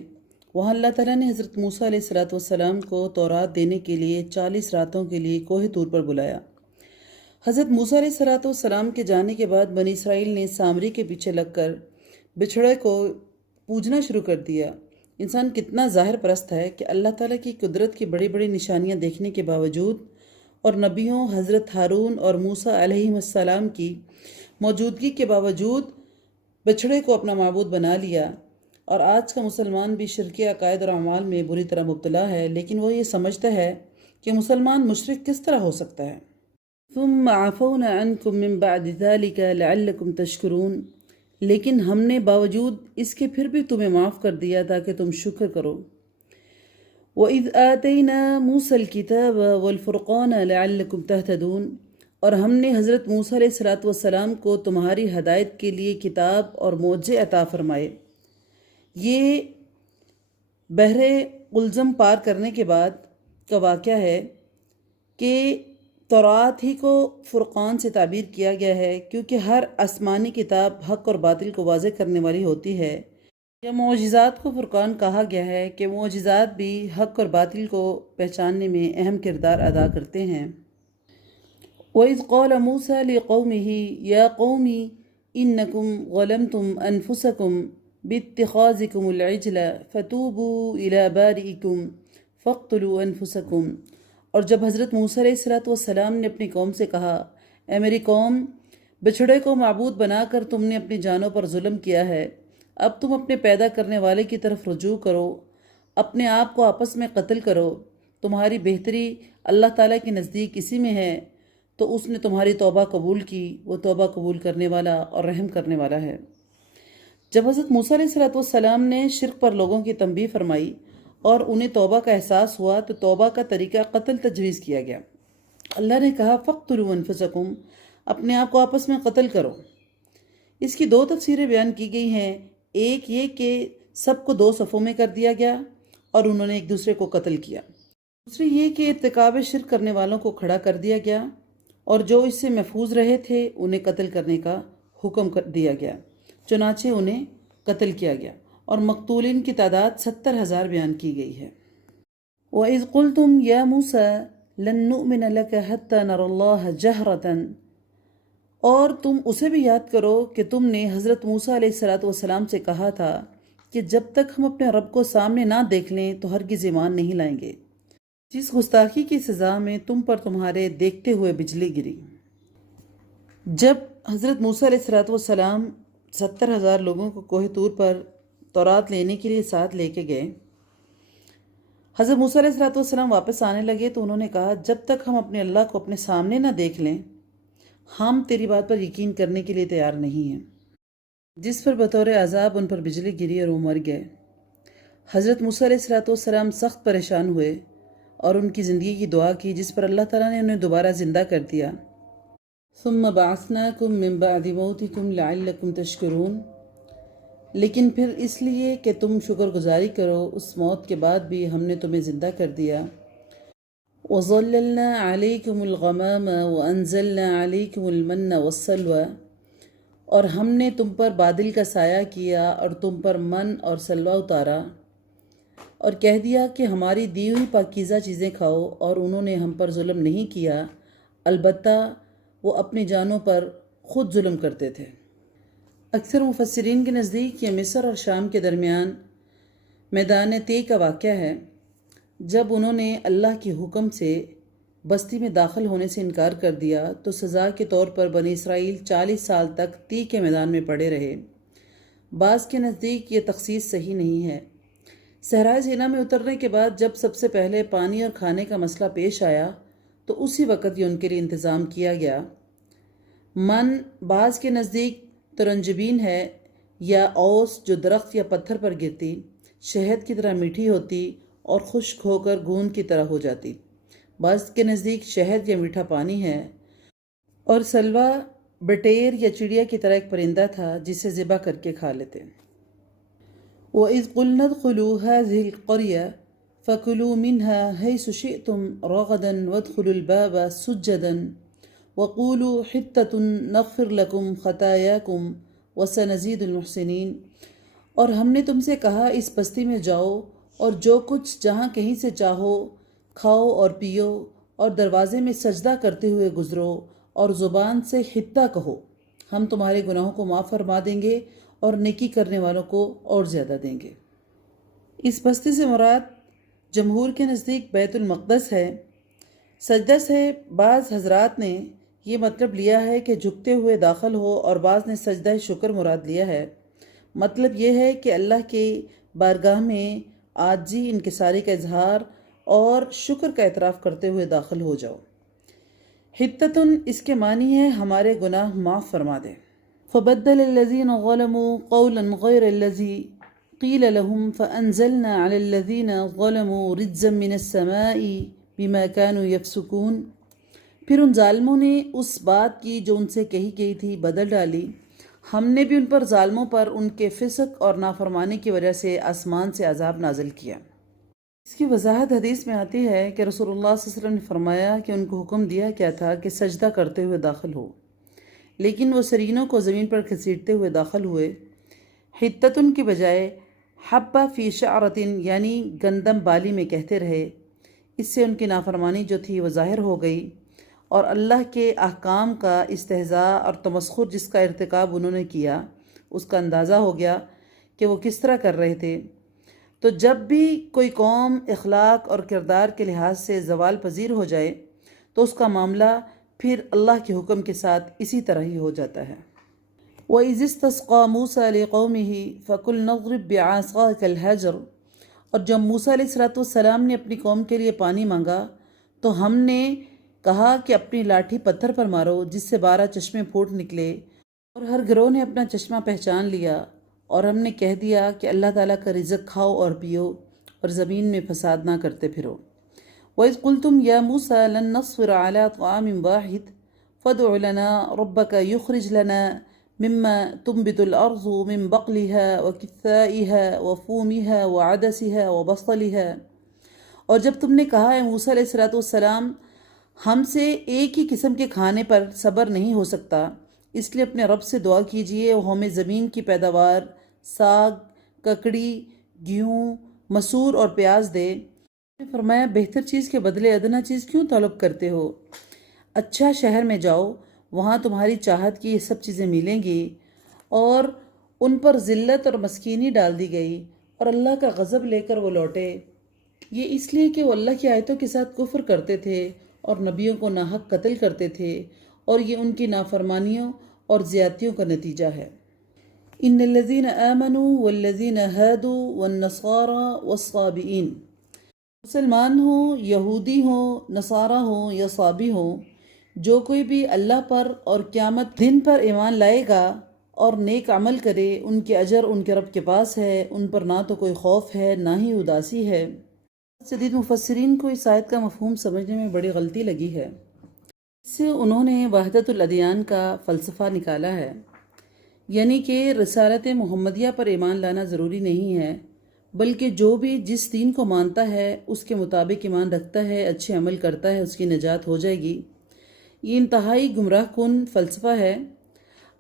وہاں اللہ تعالیٰ نے حضرت موسیٰ علیہ السلام کو تورات دینے کے لیے 40 راتوں کے لیے کوہ طور پر بلایا۔ حضرت موسیٰ علیہ السلام کے جانے کے بعد بنی اسرائیل نے سامری کے پیچھے لگ کر بچھڑے کو پوجنا شروع کر دیا۔ انسان کتنا ظاہر پرست ہے کہ اللہ تعالیٰ کی قدرت کی بڑی بڑی نشانیاں دیکھنے کے باوجود اور نبیوں حضرت ہارون اور موسیٰ علیہ السلام کی موجودگی کے باوجود بچھڑے کو اپنا معبود بنا لیا، اور آج کا مسلمان بھی شرکی عقائد اور اعمال میں بری طرح مبتلا ہے، لیکن وہ یہ سمجھتا ہے کہ مسلمان مشرک کس طرح ہو سکتا ہے۔ ثم عفونا عنکم من بعد ذلک لعلکم تشکرون، لیکن ہم نے باوجود اس کے پھر بھی تمہیں معاف کر دیا تاکہ تم شکر کرو۔ وَإِذْ آتَيْنَا مُوسَى الْكِتَابَ وَالْفُرْقَانَ لَعَلَّكُمْ تَهْتَدُونَ، اور ہم نے حضرت موسیٰ علیہ السلام کو تمہاری ہدایت کے لیے کتاب اور معجزے عطا فرمائے۔ یہ بحر قلزم پار کرنے کے بعد کا واقعہ ہے کہ تورات ہی کو فرقان سے تعبیر کیا گیا ہے، کیونکہ ہر آسمانی کتاب حق اور باطل کو واضح کرنے والی ہوتی ہے۔ یا معجزات کو فرقان کہا گیا ہے کہ معجزات بھی حق اور باطل کو پہچاننے میں اہم کردار ادا کرتے ہیں۔ وَإِذْ قَالَ مُوسَىٰ لِقَوْمِهِ يَا قَوْمِ إِنَّكُمْ ظَلَمْتُمْ أَنفُسَكُمْ بِاتِّخَاذِكُمُ الْعِجْلَ فَتُوبُوا إِلَىٰ بَارِئِكُمْ فَاقْتُلُوا أَنفُسَكُمْ، اور جب حضرت موسیٰ علیہ السلام نے اپنی قوم سے کہا، اے میری قوم، بچھڑے کو معبود بنا کر تم نے اپنی جانوں پر ظلم کیا ہے، اب تم اپنے پیدا کرنے والے کی طرف رجوع کرو، اپنے آپ کو آپس میں قتل کرو، تمہاری بہتری اللہ تعالیٰ کے نزدیک اسی میں ہے، تو اس نے تمہاری توبہ قبول کی، وہ توبہ قبول کرنے والا اور رحم کرنے والا ہے۔ جب حضرت موسیٰ علیہ السلام نے شرک پر لوگوں کی تنبیہ فرمائی اور انہیں توبہ کا احساس ہوا تو توبہ کا طریقہ قتل تجویز کیا گیا۔ اللہ نے کہا فَاقْتُلُوا أَنفُسَكُمْ، اپنے آپ کو آپس میں قتل کرو۔ اس کی دو تفسیریں بیان کی گئی ہیں، ایک یہ کہ سب کو دو صفوں میں کر دیا گیا اور انہوں نے ایک دوسرے کو قتل کیا، دوسری یہ کہ ارتکاب شرک کرنے والوں کو کھڑا کر دیا گیا اور جو اس سے محفوظ رہے تھے انہیں قتل کرنے کا حکم کر دیا گیا، چنانچہ انہیں قتل کیا گیا، اور مقتولین کی تعداد 70,000 بیان کی گئی ہے۔ وَإِذْ قُلْتُمْ يَا مُوسَىٰ لَن نُّؤْمِنَ لَكَ حَتَّىٰ نَرَى اللَّهَ جَهْرَةً، اور تم اسے بھی یاد کرو کہ تم نے حضرت موسیٰ علیہ السلام سے کہا تھا کہ جب تک ہم اپنے رب کو سامنے نہ دیکھ لیں تو ہرگز ایمان نہیں لائیں گے، جس گستاخی کی سزا میں تم پر تمہارے دیکھتے ہوئے بجلی گری۔ جب حضرت موسیٰ علیہ السلام 70,000 لوگوں کو کوہ طور پر تورات لینے کے لیے ساتھ لے کے گئے، حضرت موسیٰ علیہ السلام واپس آنے لگے تو انہوں نے کہا جب تک ہم اپنے اللہ کو اپنے سامنے نہ دیکھ لیں ہم تیری بات پر یقین کرنے کے لیے تیار نہیں ہیں، جس پر بطور عذاب ان پر بجلی گری اور وہ مر گئے۔ حضرت موسیٰ علیہ السلام سخت پریشان ہوئے اور ان کی زندگی کی دعا کی، جس پر اللہ تعالیٰ نے انہیں دوبارہ زندہ کر دیا۔ ثم بعثناکم من بعد موتکم لعلکم تشکرون، لیکن پھر اس لیے کہ تم شکر گزاری کرو اس موت کے بعد بھی ہم نے تمہیں زندہ کر دیا۔ وَظَلَّلْنَا عَلَيْكُمُ الْغَمَامَ وَأَنزَلْنَا عَلَيْكُمُ الْمَنَّ وَالسَّلْوَىٰ، اور ہم نے تم پر بادل کا سایہ کیا اور تم پر من اور سلوہ اتارا، اور کہہ دیا کہ ہماری دی ہوئی پاکیزہ چیزیں کھاؤ، اور انہوں نے ہم پر ظلم نہیں کیا، البتہ وہ اپنی جانوں پر خود ظلم کرتے تھے۔ اکثر مفسرین کے نزدیک یہ مصر اور شام کے درمیان میدان طے کا واقعہ ہے، جب انہوں نے اللہ کے حکم سے بستی میں داخل ہونے سے انکار کر دیا تو سزا کے طور پر بنی اسرائیل 40 سال تک طے کے میدان میں پڑے رہے۔ بعض کے نزدیک یہ تخصیص صحیح نہیں ہے۔ صحرائے سینا میں اترنے کے بعد جب سب سے پہلے پانی اور کھانے کا مسئلہ پیش آیا تو اسی وقت یہ ان کے لیے انتظام کیا گیا۔ من بعض کے نزدیک ترنجبین ہے یا اوس جو درخت یا پتھر پر گرتی، شہد کی طرح میٹھی ہوتی اور خشک ہو کر گوند کی طرح ہو جاتی۔ بعض کے نزدیک شہد یا میٹھا پانی ہے، اور سلوہ بٹیر یا چڑیا کی طرح ایک پرندہ تھا جسے ذبح کر کے کھا لیتے۔ وَإِذْ قُلْنَا ادْخُلُوا هَٰذِهِ الْقَرْيَةَ فَكُلُوا مِنْهَا حَيْثُ شِئْتُمْ رَغَدًا وَادْخُلُوا الْبَابَ سُجَّدًا وَقُولُوا حِطَّةٌ نَغْفِرْ لَكُمْ خَطَايَاكُمْ وَسَنَزِيدُ الْمُحْسِنِينَ، اور ہم نے تم سے کہا اس بستی میں جاؤ اور جو کچھ جہاں کہیں سے چاہو کھاؤ اور پیو، اور دروازے میں سجدہ کرتے ہوئے گزرو اور زبان سے حتہ کہو، ہم تمہارے گناہوں کو معاف فرما دیں گے اور نیکی کرنے والوں کو اور زیادہ دیں گے۔ اس بستی سے مراد جمہور کے نزدیک بیت المقدس ہے، سجدہ سے بعض حضرات نے یہ مطلب لیا ہے کہ جھکتے ہوئے داخل ہو، اور بعض نے سجدہ شکر مراد لیا ہے۔ مطلب یہ ہے کہ اللہ کی بارگاہ میں عاجزی، انکساری کا اظہار اور شکر کا اعتراف کرتے ہوئے داخل ہو جاؤ۔ حتتن اس کے معنی ہے ہمارے گناہ معاف فرما دے۔ فبدل الذین ظلموا قولا غیر الذی قیل لهم فانزلنا علی الذین ظلموا رجزا من السماء بما كانوا یفسقون۔ پھر ان ظالموں نے اس بات کی جو ان سے کہی گئی تھی بدل ڈالی، ہم نے بھی ان پر ظالموں پر ان کے فسق اور نافرمانی کی وجہ سے آسمان سے عذاب نازل کیا۔ اس کی وضاحت حدیث میں آتی ہے کہ رسول اللہ صلی اللہ علیہ وسلم نے فرمایا کہ ان کو حکم دیا کیا تھا کہ سجدہ کرتے ہوئے داخل ہو، لیکن وہ سرینوں کو زمین پر گھسیٹتے ہوئے داخل ہوئے۔ حتتن کی بجائے حبہ فی شعرتن یعنی گندم بالی میں کہتے رہے۔ اس سے ان کی نافرمانی جو تھی وہ ظاہر ہو گئی، اور اللہ کے احکام کا استہزاء اور تمسخر جس کا ارتکاب انہوں نے کیا اس کا اندازہ ہو گیا کہ وہ کس طرح کر رہے تھے۔ تو جب بھی کوئی قوم اخلاق اور کردار کے لحاظ سے زوال پذیر ہو جائے تو اس کا معاملہ پھر اللہ کے حکم کے ساتھ اسی طرح ہی ہو جاتا ہے۔ وَإِذِ اسْتَسْقَىٰ مُوسَىٰ لِقَوْمِهِ فَقُلْنَا اضْرِب بِّعَصَاكَ الْحَجَرَ، اور جب موسیٰ علیہ السلام نے اپنی قوم کے لیے پانی مانگا تو ہم نے کہا کہ اپنی لاٹھی پتھر پر مارو جس سے 12 چشمے پھوٹ نکلے، اور ہر گروہ نے اپنا چشمہ پہچان لیا، اور ہم نے کہہ دیا کہ اللہ تعالیٰ کا رزق کھاؤ اور پیو اور زمین میں فساد نہ کرتے پھرو۔ وَإِذْ قُلْتُمْ يَا مُوسَىٰ لَن نَّصْبِرَ عَلَىٰ طَعَامٍ وَاحِدٍ فَادْعُ لَنَا رَبَّكَ يُخْرِجْ لَنَا مِمَّا تُنبِتُ الْأَرْضُ مِن بَقْلِهَا وَكِثَّائِهَا وَفُومِهَا وَعَدَسِهَا وَبَصَلِهَا، اور جب تم نے کہا ہے موسیٰ علیہ السلام ہم سے ایک ہی قسم کے کھانے پر صبر نہیں ہو سکتا، اس لیے اپنے رب سے دعا کیجئے وہ ہمیں زمین کی پیداوار، ساگ، ککڑی، گیہوں، مسور اور پیاز دے۔ نے فرمایا بہتر چیز کے بدلے ادنا چیز کیوں طلب کرتے ہو؟ اچھا شہر میں جاؤ، وہاں تمہاری چاہت کی یہ سب چیزیں ملیں گی۔ اور ان پر ذلت اور مسکینی ڈال دی گئی اور اللہ کا غضب لے کر وہ لوٹے، یہ اس لیے کہ وہ اللہ کی آیتوں کے ساتھ کفر کرتے تھے اور نبیوں کو ناحق قتل کرتے تھے، اور یہ ان کی نافرمانیوں اور زیادتیوں کا نتیجہ ہے۔ ان الذین آمنوا والذین ہادوا والنصارى والصابئین، مسلمان ہوں، یہودی ہوں، نصارہ ہوں یا صابی ہوں، جو کوئی بھی اللہ پر اور قیامت دن پر ایمان لائے گا اور نیک عمل کرے، ان کے اجر ان کے رب کے پاس ہے، ان پر نہ تو کوئی خوف ہے نہ ہی اداسی ہے۔ جدید مفسرین کو اس آیت کا مفہوم سمجھنے میں بڑی غلطی لگی ہے۔ اس سے انہوں نے وحدت الادیان کا فلسفہ نکالا ہے، یعنی کہ رسالت محمدیہ پر ایمان لانا ضروری نہیں ہے، بلکہ جو بھی جس دین کو مانتا ہے اس کے مطابق ایمان رکھتا ہے، اچھے عمل کرتا ہے، اس کی نجات ہو جائے گی۔ یہ انتہائی گمراہ کن فلسفہ ہے۔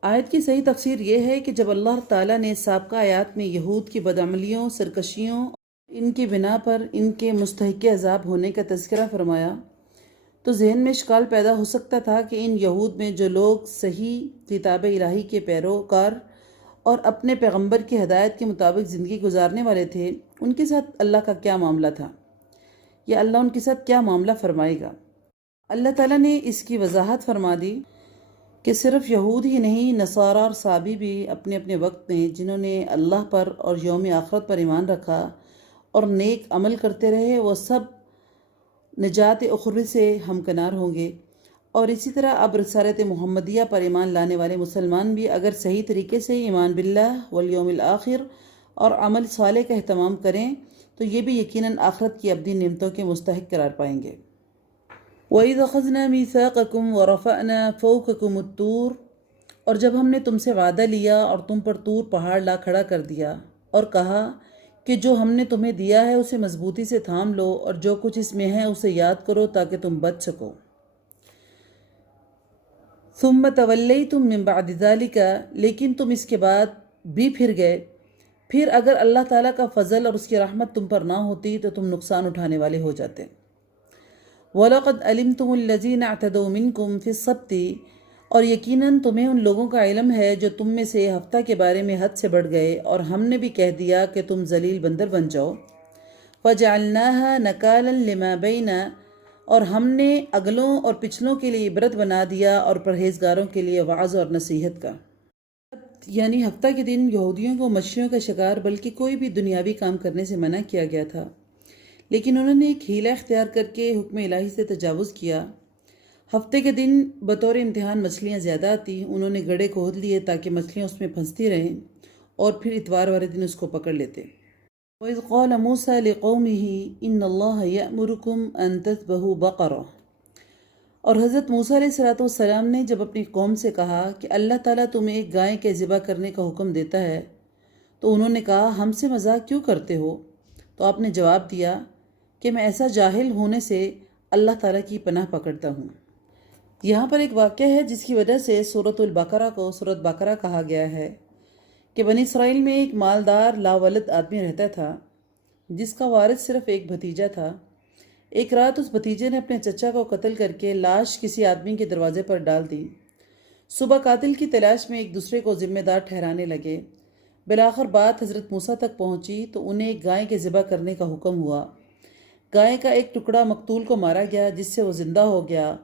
آیت کی صحیح تفسیر یہ ہے کہ جب اللہ تعالیٰ نے سابقہ آیات میں یہود کی بدعملیوں، سرکشیوں، ان کی بنا پر ان کے مستحق عذاب ہونے کا تذکرہ فرمایا تو ذہن میں اشکال پیدا ہو سکتا تھا کہ ان یہود میں جو لوگ صحیح کتاب الہی کے پیروکار اور اپنے پیغمبر کی ہدایت کے مطابق زندگی گزارنے والے تھے، ان کے ساتھ اللہ کا کیا معاملہ تھا، یا اللہ ان کے ساتھ کیا معاملہ فرمائے گا۔ اللہ تعالیٰ نے اس کی وضاحت فرما دی کہ صرف یہود ہی نہیں، نصارہ اور صابی بھی اپنے اپنے وقت میں جنہوں نے اللہ پر اور یوم آخرت پر ایمان رکھا اور نیک عمل کرتے رہے، وہ سب نجات اخروی سے ہمکنار ہوں گے۔ اور اسی طرح اب رسالت محمدیہ پر ایمان لانے والے مسلمان بھی اگر صحیح طریقے سے ایمان باللہ والیوم الآخر اور عمل صالح کا اہتمام کریں تو یہ بھی یقیناً آخرت کی ابدی نعمتوں کے مستحق قرار پائیں گے۔ وَإِذْ أَخَذْنَا مِيثَاقَكُمْ وَرَفَعْنَا فَوْقَكُمُ الطُّورَ، اور جب ہم نے تم سے وعدہ لیا اور تم پر طور پہاڑ لا کھڑا کر دیا اور کہا کہ جو ہم نے تمہیں دیا ہے اسے مضبوطی سے تھام لو اور جو کچھ اس میں ہے اسے یاد کرو تاکہ تم بچ سکو۔ ثُمَّ تَوَلَّيْتُم مِّن بَعْدِ ذَلِكَ، لیکن تم اس کے بعد بھی پھر گئے۔ پھر اگر اللہ تعالیٰ کا فضل اور اس کی رحمت تم پر نہ ہوتی تو تم نقصان اٹھانے والے ہو جاتے۔ وَلَقَدْ عَلِمْتُمُ الَّذِينَ اعْتَدَوْا مِنْكُمْ فِي السَّبْتِ، اور یقیناً تمہیں ان لوگوں کا علم ہے جو تم میں سے ہفتہ کے بارے میں حد سے بڑھ گئے، اور ہم نے بھی کہہ دیا کہ تم ذلیل بندر بن جاؤ۔ فَجَعَلْنَاهَا نَكَالًا لِمَا بَيْنَ اور ہم نے اگلوں اور پچھلوں کے لیے عبرت بنا دیا اور پرہیزگاروں کے لیے وعظ اور نصیحت کا۔ یعنی ہفتہ کے دن یہودیوں کو مچھلیوں کا شکار بلکہ کوئی بھی دنیاوی کام کرنے سے منع کیا گیا تھا، لیکن انہوں نے ایک حیلہ اختیار کر کے حکم الہی سے تجاوز کیا۔ ہفتے کے دن بطور امتحان مچھلیاں زیادہ آتی، انہوں نے گڑھے کھود لیے تاکہ مچھلیاں اس میں پھنستی رہیں اور پھر اتوار والے دن اس کو پکڑ لیتے۔ وَإِذْ قَالَ مُوسَىٰ لِقَوْمِهِ إِنَّ اللَّهَ يَأْمُرُكُمْ أَن تَذْبَحُوا بَقَرَةً، اور حضرت موسیٰ علیہ السلام نے جب اپنی قوم سے کہا کہ اللہ تعالیٰ تمہیں ایک گائے کے ذبح کرنے کا حکم دیتا ہے، تو انہوں نے کہا ہم سے مذاق کیوں کرتے ہو؟ تو آپ نے جواب دیا کہ میں ایسا جاہل ہونے سے اللہ تعالیٰ کی پناہ پکڑتا ہوں۔ یہاں پر ایک واقعہ ہے جس کی وجہ سے سورۃ البقرہ کو سورۃ بقرہ کہا گیا ہے کہ بنی اسرائیل میں ایک مالدار لاولد آدمی رہتا تھا جس کا وارث صرف ایک بھتیجا تھا۔ ایک رات اس بھتیجے نے اپنے چچا کو قتل کر کے لاش کسی آدمی کے دروازے پر ڈال دی۔ صبح قاتل کی تلاش میں ایک دوسرے کو ذمہ دار ٹھہرانے لگے۔ بالآخر بات حضرت موسیٰ تک پہنچی تو انہیں ایک گائے کے ذبح کرنے کا حکم ہوا۔ گائے کا ایک ٹکڑا مقتول کو مارا گیا جس سے وہ زندہ ہو گیا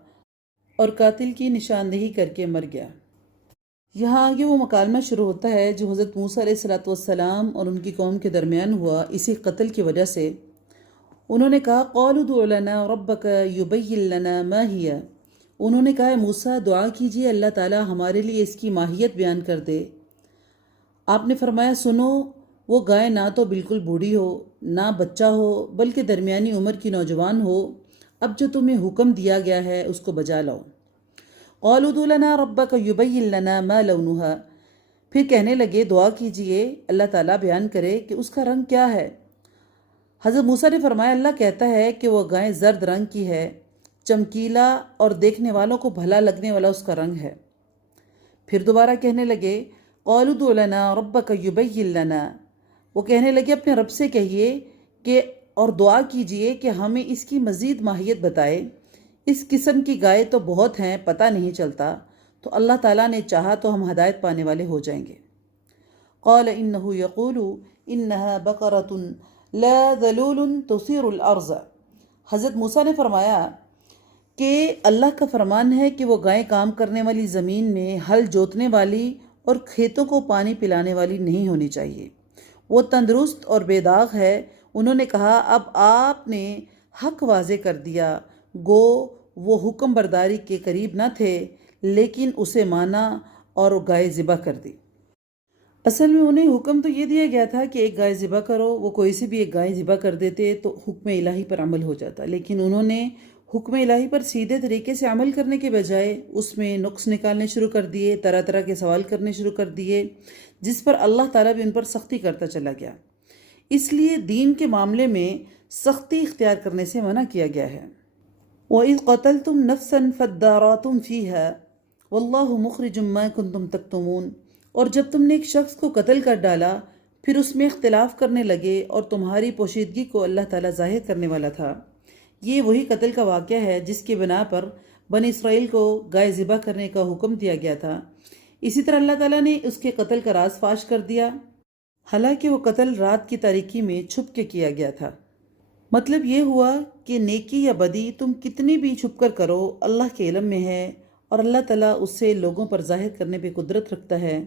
اور قاتل کی نشاندہی کر کے مر گیا۔ یہاں آگے وہ مکالمہ شروع ہوتا ہے جو حضرت موسیٰ علیہ السلام اور ان کی قوم کے درمیان ہوا اسی قتل کی وجہ سے۔ انہوں نے کہا قَالُوا ادْعُ لَنَا رَبَّكَ يُبَيِّن لَنَا مَا هِيَ، انہوں نے کہا موسیٰ دعا کیجئے اللہ تعالیٰ ہمارے لیے اس کی ماہیت بیان کر دے۔ آپ نے فرمایا سنو، وہ گائے نہ تو بالکل بوڑھی ہو نہ بچہ ہو بلکہ درمیانی عمر کی نوجوان ہو، اب جو تمہیں حکم دیا گیا ہے اس کو بجا لاؤ۔ قَالُوا ادْعُ لَنَا رَبَّكَ يُبَيِّن لَنَا مَا لَوْنُهَا، پھر کہنے لگے دعا کیجئے اللہ تعالیٰ بیان کرے کہ اس کا رنگ کیا ہے۔ حضرت موسیٰ نے فرمایا اللہ کہتا ہے کہ وہ گائے زرد رنگ کی ہے، چمکیلا اور دیکھنے والوں کو بھلا لگنے والا اس کا رنگ ہے۔ پھر دوبارہ کہنے لگے قَالُوا ادْعُ لَنَا رَبَّكَ يُبَيِّن لَنَا، وہ کہنے لگے اپنے رب سے کہیے کہ اور دعا کیجئے کہ ہمیں اس کی مزید ماہیت بتائے، اس قسم کی گائے تو بہت ہیں پتہ نہیں چلتا، تو اللہ تعالیٰ نے چاہا تو ہم ہدایت پانے والے ہو جائیں گے۔ قَالَ إِنَّهُ يَقُولُ إِنَّهَا بَقَرَةٌ لَا ذَلُولٌ تُثِيرُ الْأَرْضَ، حضرت موسیٰ نے فرمایا کہ اللہ کا فرمان ہے کہ وہ گائے کام کرنے والی زمین میں ہل جوتنے والی اور کھیتوں کو پانی پلانے والی نہیں ہونی چاہیے، وہ تندرست اور بے داغ ہے۔ انہوں نے کہا اب آپ نے حق واضح کر دیا، گو وہ حکم برداری کے قریب نہ تھے لیکن اسے مانا اور گائے ذبح کر دی۔ اصل میں انہیں حکم تو یہ دیا گیا تھا کہ ایک گائے ذبح کرو، وہ کوئی سی بھی ایک گائے ذبح کر دیتے تو حکم الہی پر عمل ہو جاتا، لیکن انہوں نے حکم الہی پر سیدھے طریقے سے عمل کرنے کے بجائے اس میں نقص نکالنے شروع کر دیے، طرح طرح کے سوال کرنے شروع کر دیے، جس پر اللہ تعالیٰ بھی ان پر سختی کرتا چلا گیا۔ اس لیے دین کے معاملے میں سختی اختیار کرنے سے منع کیا گیا ہے۔ وَإِذْ قَتَلْتُمْ نَفْسًا فَادَّارَأْتُمْ فِيهَا وَاللَّهُ مُخْرِجٌ مَا كُنْتُمْ تَكْتُمُونَ، اور جب تم نے ایک شخص کو قتل کر ڈالا پھر اس میں اختلاف کرنے لگے اور تمہاری پوشیدگی کو اللہ تعالیٰ ظاہر کرنے والا تھا۔ یہ وہی قتل کا واقعہ ہے جس کی بنا پر بنی اسرائیل کو گائے ذبح کرنے کا حکم دیا گیا تھا۔ اسی طرح اللہ تعالیٰ نے اس کے قتل کا راز فاش کر دیا، حالانکہ وہ قتل رات کی تاریکی میں چھپ کے کیا گیا تھا۔ مطلب یہ ہوا کہ نیکی یا بدی تم کتنی بھی چھپ کر کرو اللہ کے علم میں ہے، اور اللہ تعالیٰ اس سے لوگوں پر ظاہر کرنے پہ قدرت رکھتا ہے۔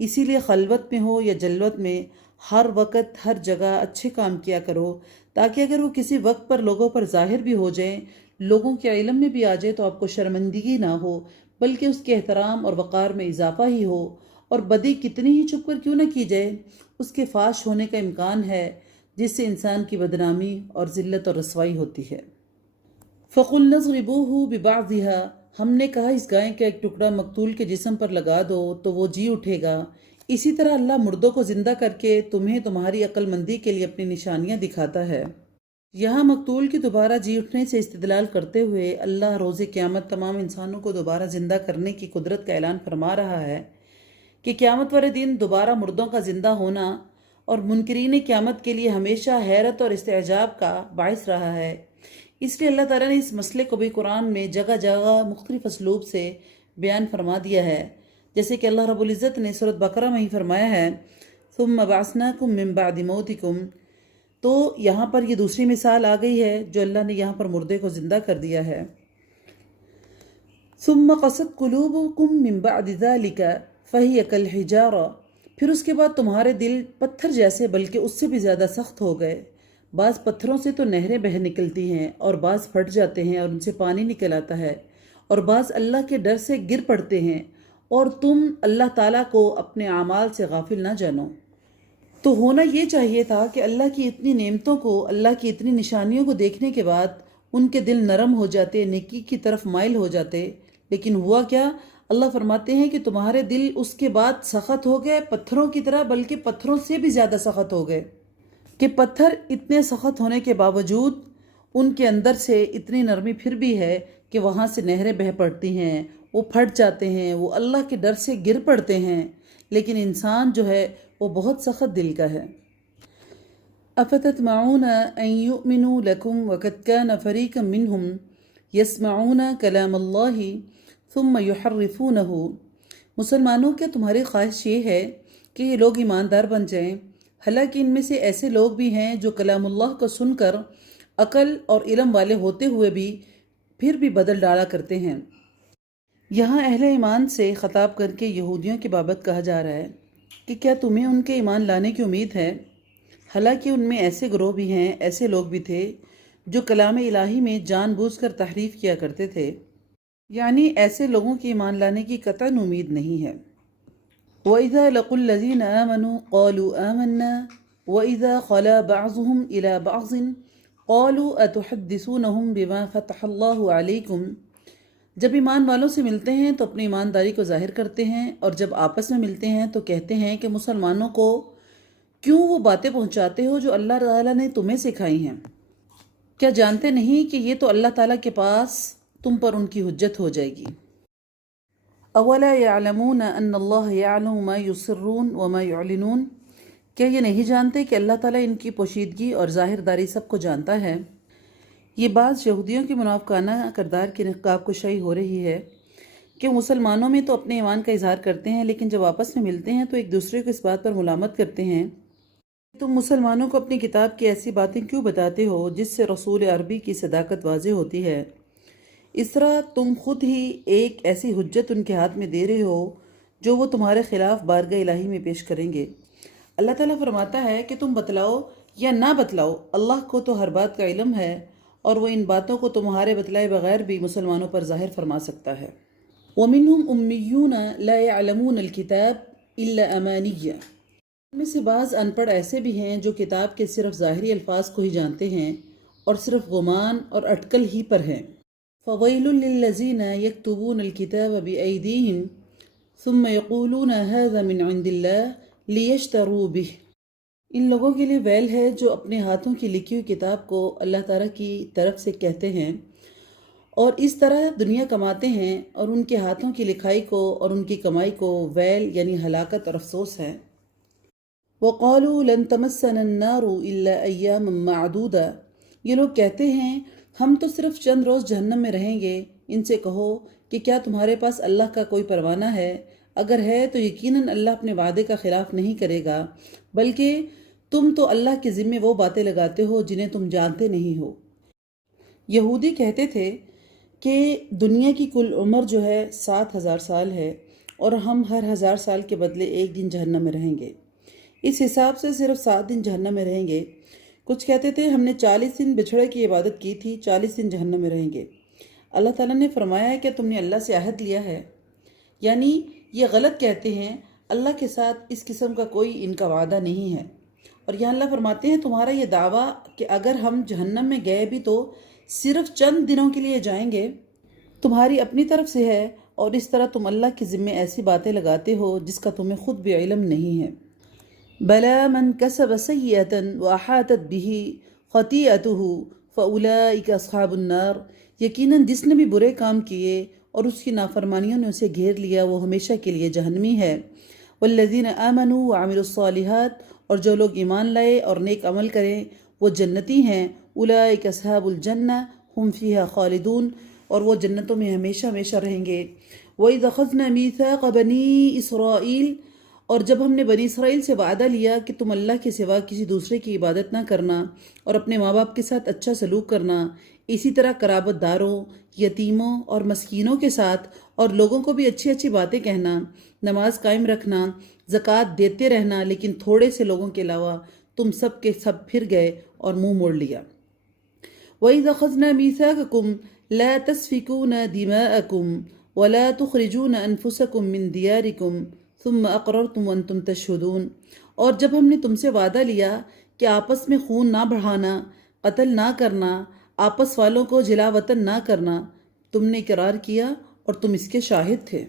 اسی لیے خلوت میں ہو یا جلوت میں ہر وقت ہر جگہ اچھے کام کیا کرو، تاکہ اگر وہ کسی وقت پر لوگوں پر ظاہر بھی ہو جائیں، لوگوں کے علم میں بھی آ جائے تو آپ کو شرمندگی نہ ہو بلکہ اس کے احترام اور وقار میں اضافہ ہی ہو، اور بدی کتنی ہی چھپ کر کیوں نہ کی جائے اس کے فاش ہونے کا امکان ہے، جس سے انسان کی بدنامی اور ذلت اور رسوائی ہوتی ہے۔ فَقُلْنَا اضْرِبُوهُ بِبَعْضِهَا، ہم نے کہا اس گائے کا ایک ٹکڑا مقتول کے جسم پر لگا دو تو وہ جی اٹھے گا۔ اسی طرح اللہ مردوں کو زندہ کر کے تمہیں تمہاری عقل مندی کے لیے اپنی نشانیاں دکھاتا ہے۔ یہاں مقتول کی دوبارہ جی اٹھنے سے استدلال کرتے ہوئے اللہ روز قیامت تمام انسانوں کو دوبارہ زندہ کرنے کی قدرت کا اعلان فرما رہا ہے کہ قیامت والے دن دوبارہ مردوں کا زندہ ہونا اور منکرین قیامت کے لیے ہمیشہ حیرت اور استعجاب کا باعث رہا ہے۔ اس لیے اللہ تعالیٰ نے اس مسئلے کو بھی قرآن میں جگہ جگہ مختلف اسلوب سے بیان فرما دیا ہے، جیسے کہ اللہ رب العزت نے سورۃ بقرہ میں ہی فرمایا ہے ثُمَّ بَعَثْنَاكُم مِّن بَعْدِ مَوْتِكُمْ تو یہاں پر یہ دوسری مثال آ گئی ہے جو اللہ نے یہاں پر مردے کو زندہ کر دیا ہے۔ ثم قست قلوبکم من بعد ذلک فہی کالحجارہ، پھر اس کے بعد تمہارے دل پتھر جیسے بلکہ اس سے بھی زیادہ سخت ہو گئے۔ بعض پتھروں سے تو نہریں بہہ نکلتی ہیں اور بعض پھٹ جاتے ہیں اور ان سے پانی نکل آتا ہے، اور بعض اللہ کے ڈر سے گر پڑتے ہیں، اور تم اللہ تعالیٰ کو اپنے اعمال سے غافل نہ جانو۔ تو ہونا یہ چاہیے تھا کہ اللہ کی اتنی نعمتوں کو، اللہ کی اتنی نشانیوں کو دیکھنے کے بعد ان کے دل نرم ہو جاتے، نیکی کی طرف مائل ہو جاتے، لیکن ہوا کیا؟ اللہ فرماتے ہیں کہ تمہارے دل اس کے بعد سخت ہو گئے، پتھروں کی طرح، بلکہ پتھروں سے بھی زیادہ سخت ہو گئے، کہ پتھر اتنے سخت ہونے کے باوجود ان کے اندر سے اتنی نرمی پھر بھی ہے کہ وہاں سے نہریں بہہ پڑتی ہیں، وہ پھٹ جاتے ہیں، وہ اللہ کے ڈر سے گر پڑتے ہیں، لیکن انسان جو ہے وہ بہت سخت دل کا ہے۔ افتطمعون ان یؤمنوا لکم وقد کان فریقا منہم یسمعون کلام اللہ ثم یحرفونہ، مسلمانوں کے تمہاری خواہش یہ ہے کہ یہ لوگ ایماندار بن جائیں، حالانکہ ان میں سے ایسے لوگ بھی ہیں جو کلام اللہ کو سن کر عقل اور علم والے ہوتے ہوئے بھی پھر بھی بدل ڈالا کرتے ہیں۔ یہاں اہل ایمان سے خطاب کر کے یہودیوں کی بابت کہا جا رہا ہے کہ کیا تمہیں ان کے ایمان لانے کی امید ہے؟ حالانکہ ان میں ایسے گروہ بھی ہیں، ایسے لوگ بھی تھے جو کلام الہی میں جان بوجھ کر تحریف کیا کرتے تھے، یعنی ایسے لوگوں کی ایمان لانے کی قطعاً امید نہیں ہے۔ وَإِذَا لَقُوا الَّذِينَ آمَنُوا قَالُوا آمَنَّا وَإِذَا خَلَا بَعْضُهُمْ إِلَى بَعْضٍ قَالُوا أَتُحَدِّثُونَهُمْ بِمَا فَتَحَ اللَّهُ عَلَيْكُمْ، جب ایمان والوں سے ملتے ہیں تو اپنی ایمانداری کو ظاہر کرتے ہیں، اور جب آپس میں ملتے ہیں تو کہتے ہیں کہ مسلمانوں کو کیوں وہ باتیں پہنچاتے ہو جو اللہ تعالیٰ نے تمہیں سکھائی ہیں؟ کیا جانتے نہیں کہ یہ تو اللہ تعالیٰ کے پاس تم پر ان کی حجت ہو جائے گی؟ اولا یعلمون ان اللہ یعلم ما یسرون وما یعلنون، کیا یہ نہیں جانتے کہ اللہ تعالیٰ ان کی پوشیدگی اور ظاہر داری سب کو جانتا ہے؟ یہ بعض یہودیوں کی منافقانہ کردار کی نقاب کشائی ہو رہی ہے کہ مسلمانوں میں تو اپنے ایمان کا اظہار کرتے ہیں، لیکن جب آپس میں ملتے ہیں تو ایک دوسرے کو اس بات پر ملامت کرتے ہیں تم مسلمانوں کو اپنی کتاب کی ایسی باتیں کیوں بتاتے ہو جس سے رسول عربی کی صداقت واضح ہوتی ہے؟ اس طرح تم خود ہی ایک ایسی حجت ان کے ہاتھ میں دے رہے ہو جو وہ تمہارے خلاف بارگاہ الہی میں پیش کریں گے۔ اللہ تعالیٰ فرماتا ہے کہ تم بتلاؤ یا نہ بتلاؤ، اللہ کو تو ہر بات کا علم ہے، اور وہ ان باتوں کو تمہارے بتلائے بغیر بھی مسلمانوں پر ظاہر فرما سکتا ہے۔ وَمِنْهُمْ أُمِّيُّونَ لَا يَعْلَمُونَ الْكِتَابَ إِلَّا أَمَانِيَّ، ان میں سے بعض ان پڑھ ایسے بھی ہیں جو کتاب کے صرف ظاہری الفاظ کو ہی جانتے ہیں اور صرف گمان اور اٹکل ہی پر ہیں۔ فَوَيْلٌ لِّلَّذِينَ يَكْتُبُونَ الْكِتَابَ بِأَيْدِيهِمْ ثُمَّ يَقُولُونَ هَذَا مِنْ عِنْدِ اللَّهِ لِيَشْتَرُوا بِهِ، ان لوگوں کے لیے ویل ہے جو اپنے ہاتھوں کی لکھی ہوئی کتاب کو اللہ تعالیٰ کی طرف سے کہتے ہیں اور اس طرح دنیا کماتے ہیں، اور ان کے ہاتھوں کی لکھائی کو اور ان کی کمائی کو ویل یعنی ہلاکت اور افسوس ہے۔ وَقَالُوا لَن تَمَسَّنَا النَّارُ إِلَّا أَيَّامًا مَّعْدُودَةً، یہ لوگ کہتے ہیں ہم تو صرف چند روز جہنم میں رہیں گے۔ ان سے کہو کہ کیا تمہارے پاس اللہ کا کوئی پروانہ ہے؟ اگر ہے تو یقیناً اللہ اپنے وعدے کا خلاف نہیں کرے گا، بلکہ تم تو اللہ کے ذمے وہ باتیں لگاتے ہو جنہیں تم جانتے نہیں ہو۔ یہودی کہتے تھے کہ دنیا کی کل عمر جو ہے 7,000 سال ہے، اور ہم ہر 1000 سال کے بدلے ایک دن جہنم میں رہیں گے، اس حساب سے صرف 7 دن جہنم میں رہیں گے۔ کچھ کہتے تھے ہم نے 40 دن بچھڑے کی عبادت کی تھی، 40 دن جہنم میں رہیں گے۔ اللہ تعالیٰ نے فرمایا ہے کہ تم نے اللہ سے عہد لیا ہے، یعنی یہ غلط کہتے ہیں، اللہ کے ساتھ اس قسم کا کوئی ان کا وعدہ نہیں ہے۔ اور یہاں اللہ فرماتے ہیں تمہارا یہ دعویٰ کہ اگر ہم جہنم میں گئے بھی تو صرف چند دنوں کے لیے جائیں گے، تمہاری اپنی طرف سے ہے، اور اس طرح تم اللہ کے ذمے ایسی باتیں لگاتے ہو جس کا تمہیں خود بھی علم نہیں ہے۔ بَلَا مَنْ كَسَبَ سَيِّئَةً وَأَحَاطَتْ بِهِ خَطِيئَتُهُ فَأُولَئِكَ أَصْحَابُ النَّارِ، یقیناً جس نے بھی برے کام کیے اور اس کی نافرمانیوں نے اسے گھیر لیا وہ ہمیشہ کے لیے جہنمی ہے۔ وَالَّذِينَ آمَنُوا وَعَمِلُوا الصَّالِحَاتِ، اور جو لوگ ایمان لائے اور نیک عمل کریں وہ جنتی ہیں۔ أُولَئِكَ أَصْحَابُ الْجَنَّةِ هُمْ فِيهَا خَالِدُونَ، اور وہ جنتوں میں ہمیشہ ہمیشہ رہیں گے۔ وَإِذْ أَخَذْنَا مِيثَاقَ بَنِي إِسْرَائِيلَ، اور جب ہم نے بنی اسرائیل سے وعدہ لیا کہ تم اللہ کے سوا کسی دوسرے کی عبادت نہ کرنا اور اپنے ماں باپ کے ساتھ اچھا سلوک کرنا، اسی طرح قرابت داروں، یتیموں اور مسکینوں کے ساتھ اور لوگوں کو بھی اچھی اچھی باتیں کہنا، نماز قائم رکھنا، زکوٰۃ دیتے رہنا، لیکن تھوڑے سے لوگوں کے علاوہ تم سب کے سب پھر گئے اور منہ موڑ لیا۔ وَإِذْ أَخَذْنَا مِيثَاقَكُمْ لَا تَسْفِكُونَ دِمَاءَكُمْ وَلَا تُخْرِجُونَ أَنفُسَكُمْ مِنْ دِيَارِكُمْ ثُمَّ أَقْرَرْتُمْ وَأَنْتُمْ تَشْهَدُونَ، اور جب ہم نے تم سے وعدہ لیا کہ آپس میں خون نہ بڑھانا، قتل نہ کرنا، آپس والوں کو جلا وطن نہ کرنا، تم نے اقرار کیا اور تم اس کے شاہد تھے۔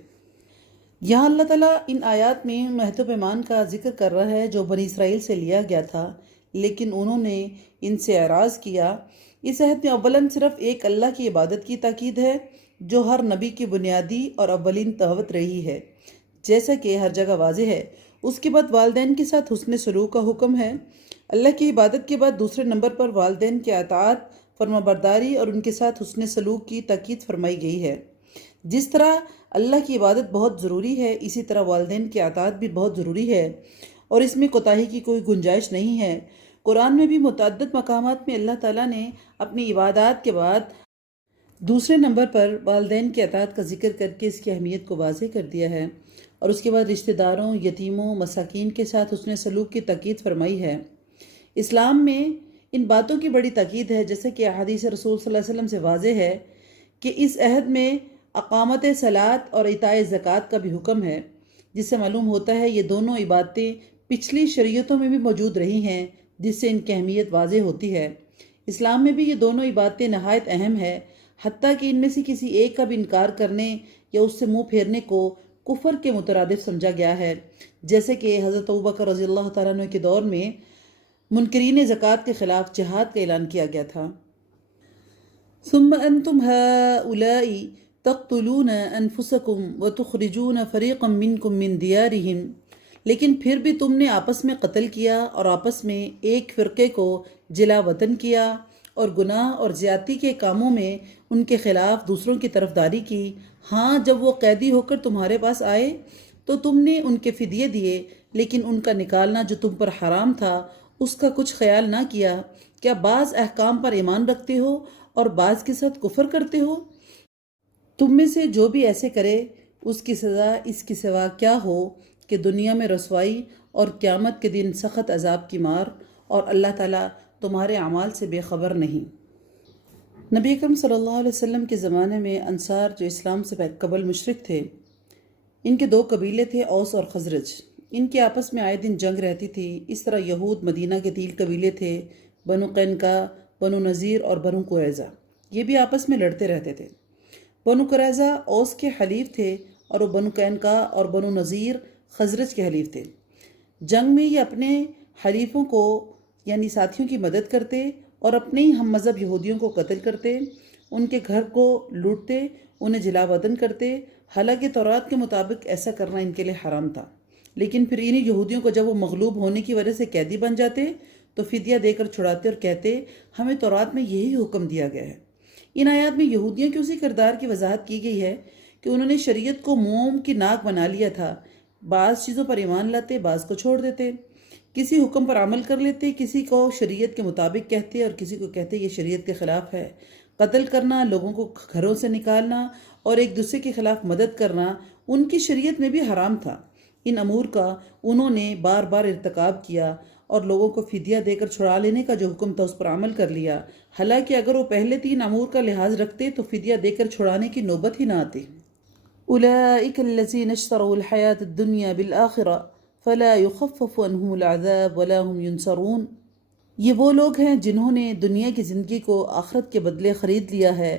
یہاں اللہ تعالیٰ ان آیات میں عہد و پیمان کا ذکر کر رہا ہے جو بنی اسرائیل سے لیا گیا تھا، لیکن انہوں نے ان سے اعراض کیا۔ اس عہد میں اولاً صرف ایک اللہ کی عبادت کی تاکید ہے جو ہر نبی کی بنیادی اور اولین دعوت رہی ہے، جیسا کہ ہر جگہ واضح ہے۔ اس کے بعد والدین کے ساتھ حسن سلوک کا حکم ہے۔ اللہ کی عبادت کے بعد دوسرے نمبر پر والدین کی اطاعت، فرما برداری اور ان کے ساتھ حسن سلوک کی تاکید فرمائی گئی ہے۔ جس طرح اللہ کی عبادت بہت ضروری ہے، اسی طرح والدین کی اطاعت بھی بہت ضروری ہے اور اس میں کوتاہی کی کوئی گنجائش نہیں ہے۔ قرآن میں بھی متعدد مقامات میں اللہ تعالیٰ نے اپنی عبادات کے بعد دوسرے نمبر پر والدین کی اطاعت کا ذکر کر کے اس کی اہمیت کو واضح کر دیا ہے، اور اس کے بعد رشتہ داروں، یتیموں، مساکین کے ساتھ حسن سلوک کی تاکید فرمائی ہے۔ اسلام میں ان باتوں کی بڑی تاکید ہے، جیسے کہ احادیث رسول صلی اللہ علیہ وسلم سے واضح ہے کہ اس عہد میں اقامت صلاۃ اور ایتاء زکوٰۃ کا بھی حکم ہے، جس سے معلوم ہوتا ہے یہ دونوں عبادتیں پچھلی شریعتوں میں بھی موجود رہی ہیں، جس سے ان کی اہمیت واضح ہوتی ہے۔ اسلام میں بھی یہ دونوں عبادتیں نہایت اہم ہے، حتیٰ کہ ان میں سے کسی ایک کا بھی انکار کرنے یا اس سے منہ پھیرنے کو کفر کے مترادف سمجھا گیا ہے، جیسے کہ حضرت ابوبکر رضی اللہ تعالیٰ عنہ کے دور میں منکرین زکوٰۃ کے خلاف جہاد کا اعلان کیا گیا تھا۔ ثم انتم هؤلاء تقتلون انفسکم وتخرجون فریقا منکم من دیارہم، لیکن پھر بھی تم نے آپس میں قتل کیا اور آپس میں ایک فرقے کو جلا وطن کیا اور گناہ اور زیادتی کے کاموں میں ان کے خلاف دوسروں کی طرفداری کی۔ ہاں، جب وہ قیدی ہو کر تمہارے پاس آئے تو تم نے ان کے فدیے دیے، لیکن ان کا نکالنا جو تم پر حرام تھا اس کا کچھ خیال نہ کیا۔ کیا بعض احکام پر ایمان رکھتے ہو اور بعض کے ساتھ کفر کرتے ہو؟ تم میں سے جو بھی ایسے کرے اس کی سزا اس کی سوا کیا ہو کہ دنیا میں رسوائی اور قیامت کے دن سخت عذاب کی مار، اور اللہ تعالیٰ تمہارے اعمال سے بے خبر نہیں۔ نبی اکرم صلی اللہ علیہ وسلم کے زمانے میں انصار جو اسلام سے قبل مشرک تھے، ان کے دو قبیلے تھے، اوس اور خزرج۔ ان کے آپس میں آئے دن جنگ رہتی تھی۔ اس طرح یہود مدینہ کے 3 قبیلے تھے، بنو قینقاع، بنو نذیر اور بنو قریظہ، یہ بھی آپس میں لڑتے رہتے تھے۔ بنو قریظہ اوس کے حلیف تھے اور وہ بنو قینقاع اور بنو نذیر خزرج کے حلیف تھے۔ جنگ میں یہ اپنے حلیفوں کو یعنی ساتھیوں کی مدد کرتے اور اپنے ہی ہم مذہب یہودیوں کو قتل کرتے، ان کے گھر کو لوٹتے، انہیں جلا وطن کرتے۔ حالانکہ تورات کے مطابق ایسا کرنا ان کے لیے حرام تھا، لیکن پھر انہی یہودیوں کو جب وہ مغلوب ہونے کی وجہ سے قیدی بن جاتے تو فدیہ دے کر چھڑاتے اور کہتے ہمیں تورات میں یہی حکم دیا گیا ہے۔ ان آیات میں یہودیوں کے اسی کردار کی وضاحت کی گئی ہے کہ انہوں نے شریعت کو موم کی ناک بنا لیا تھا، بعض چیزوں پر ایمان لاتے، بعض کو چھوڑ دیتے، کسی حکم پر عمل کر لیتے، کسی کو شریعت کے مطابق کہتے اور کسی کو کہتے یہ شریعت کے خلاف ہے۔ قتل کرنا، لوگوں کو گھروں سے نکالنا اور ایک دوسرے کے خلاف مدد کرنا ان کی شریعت میں بھی حرام تھا۔ ان امور کا انہوں نے بار بار ارتکاب کیا اور لوگوں کو فدیہ دے کر چھڑا لینے کا جو حکم تھا اس پر عمل کر لیا، حالانکہ اگر وہ پہلے 3 امور کا لحاظ رکھتے تو فدیہ دے کر چھڑانے کی نوبت ہی نہ آتی۔ اولئک الذین اشتروا الحیاۃ الدنیا بالآخرہ فلا یخفف عنہم العذاب ولا هم ینصرون، یہ وہ لوگ ہیں جنہوں نے دنیا کی زندگی کو آخرت کے بدلے خرید لیا ہے،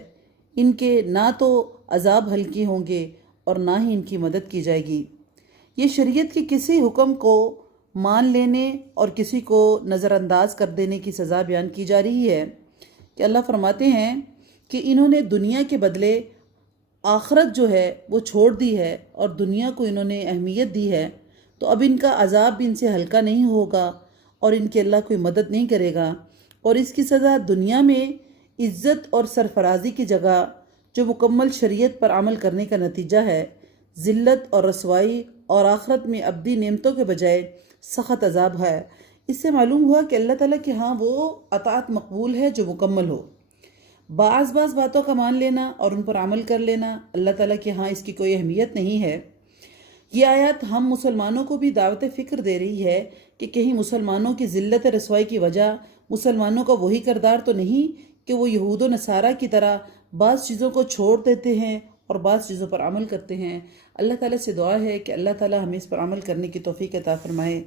ان کے نہ تو عذاب ہلکے ہوں گے اور نہ ہی ان کی مدد کی جائے گی۔ یہ شریعت کے کسی حکم کو مان لینے اور کسی کو نظر انداز کر دینے کی سزا بیان کی جا رہی ہے کہ اللہ فرماتے ہیں کہ انہوں نے دنیا کے بدلے آخرت جو ہے وہ چھوڑ دی ہے اور دنیا کو انہوں نے اہمیت دی ہے، تو اب ان کا عذاب بھی ان سے ہلکا نہیں ہوگا اور ان کے اللہ کوئی مدد نہیں کرے گا، اور اس کی سزا دنیا میں عزت اور سرفرازی کی جگہ جو مکمل شریعت پر عمل کرنے کا نتیجہ ہے، ذلت اور رسوائی اور آخرت میں ابدی نعمتوں کے بجائے سخت عذاب ہے۔ اس سے معلوم ہوا کہ اللہ تعالیٰ کے ہاں وہ اطاعت مقبول ہے جو مکمل ہو۔ بعض باتوں کا مان لینا اور ان پر عمل کر لینا اللہ تعالیٰ کے ہاں اس کی کوئی اہمیت نہیں ہے۔ یہ آیات ہم مسلمانوں کو بھی دعوت فکر دے رہی ہے کہ کہیں مسلمانوں کی ذلت رسوائی کی وجہ مسلمانوں کا وہی کردار تو نہیں کہ وہ یہود و نصارہ کی طرح بعض چیزوں کو چھوڑ دیتے ہیں اور بعض چیزوں پر عمل کرتے ہیں۔ اللہ تعالیٰ سے دعا ہے کہ اللہ تعالیٰ ہمیں اس پر عمل کرنے کی توفیق عطا فرمائے۔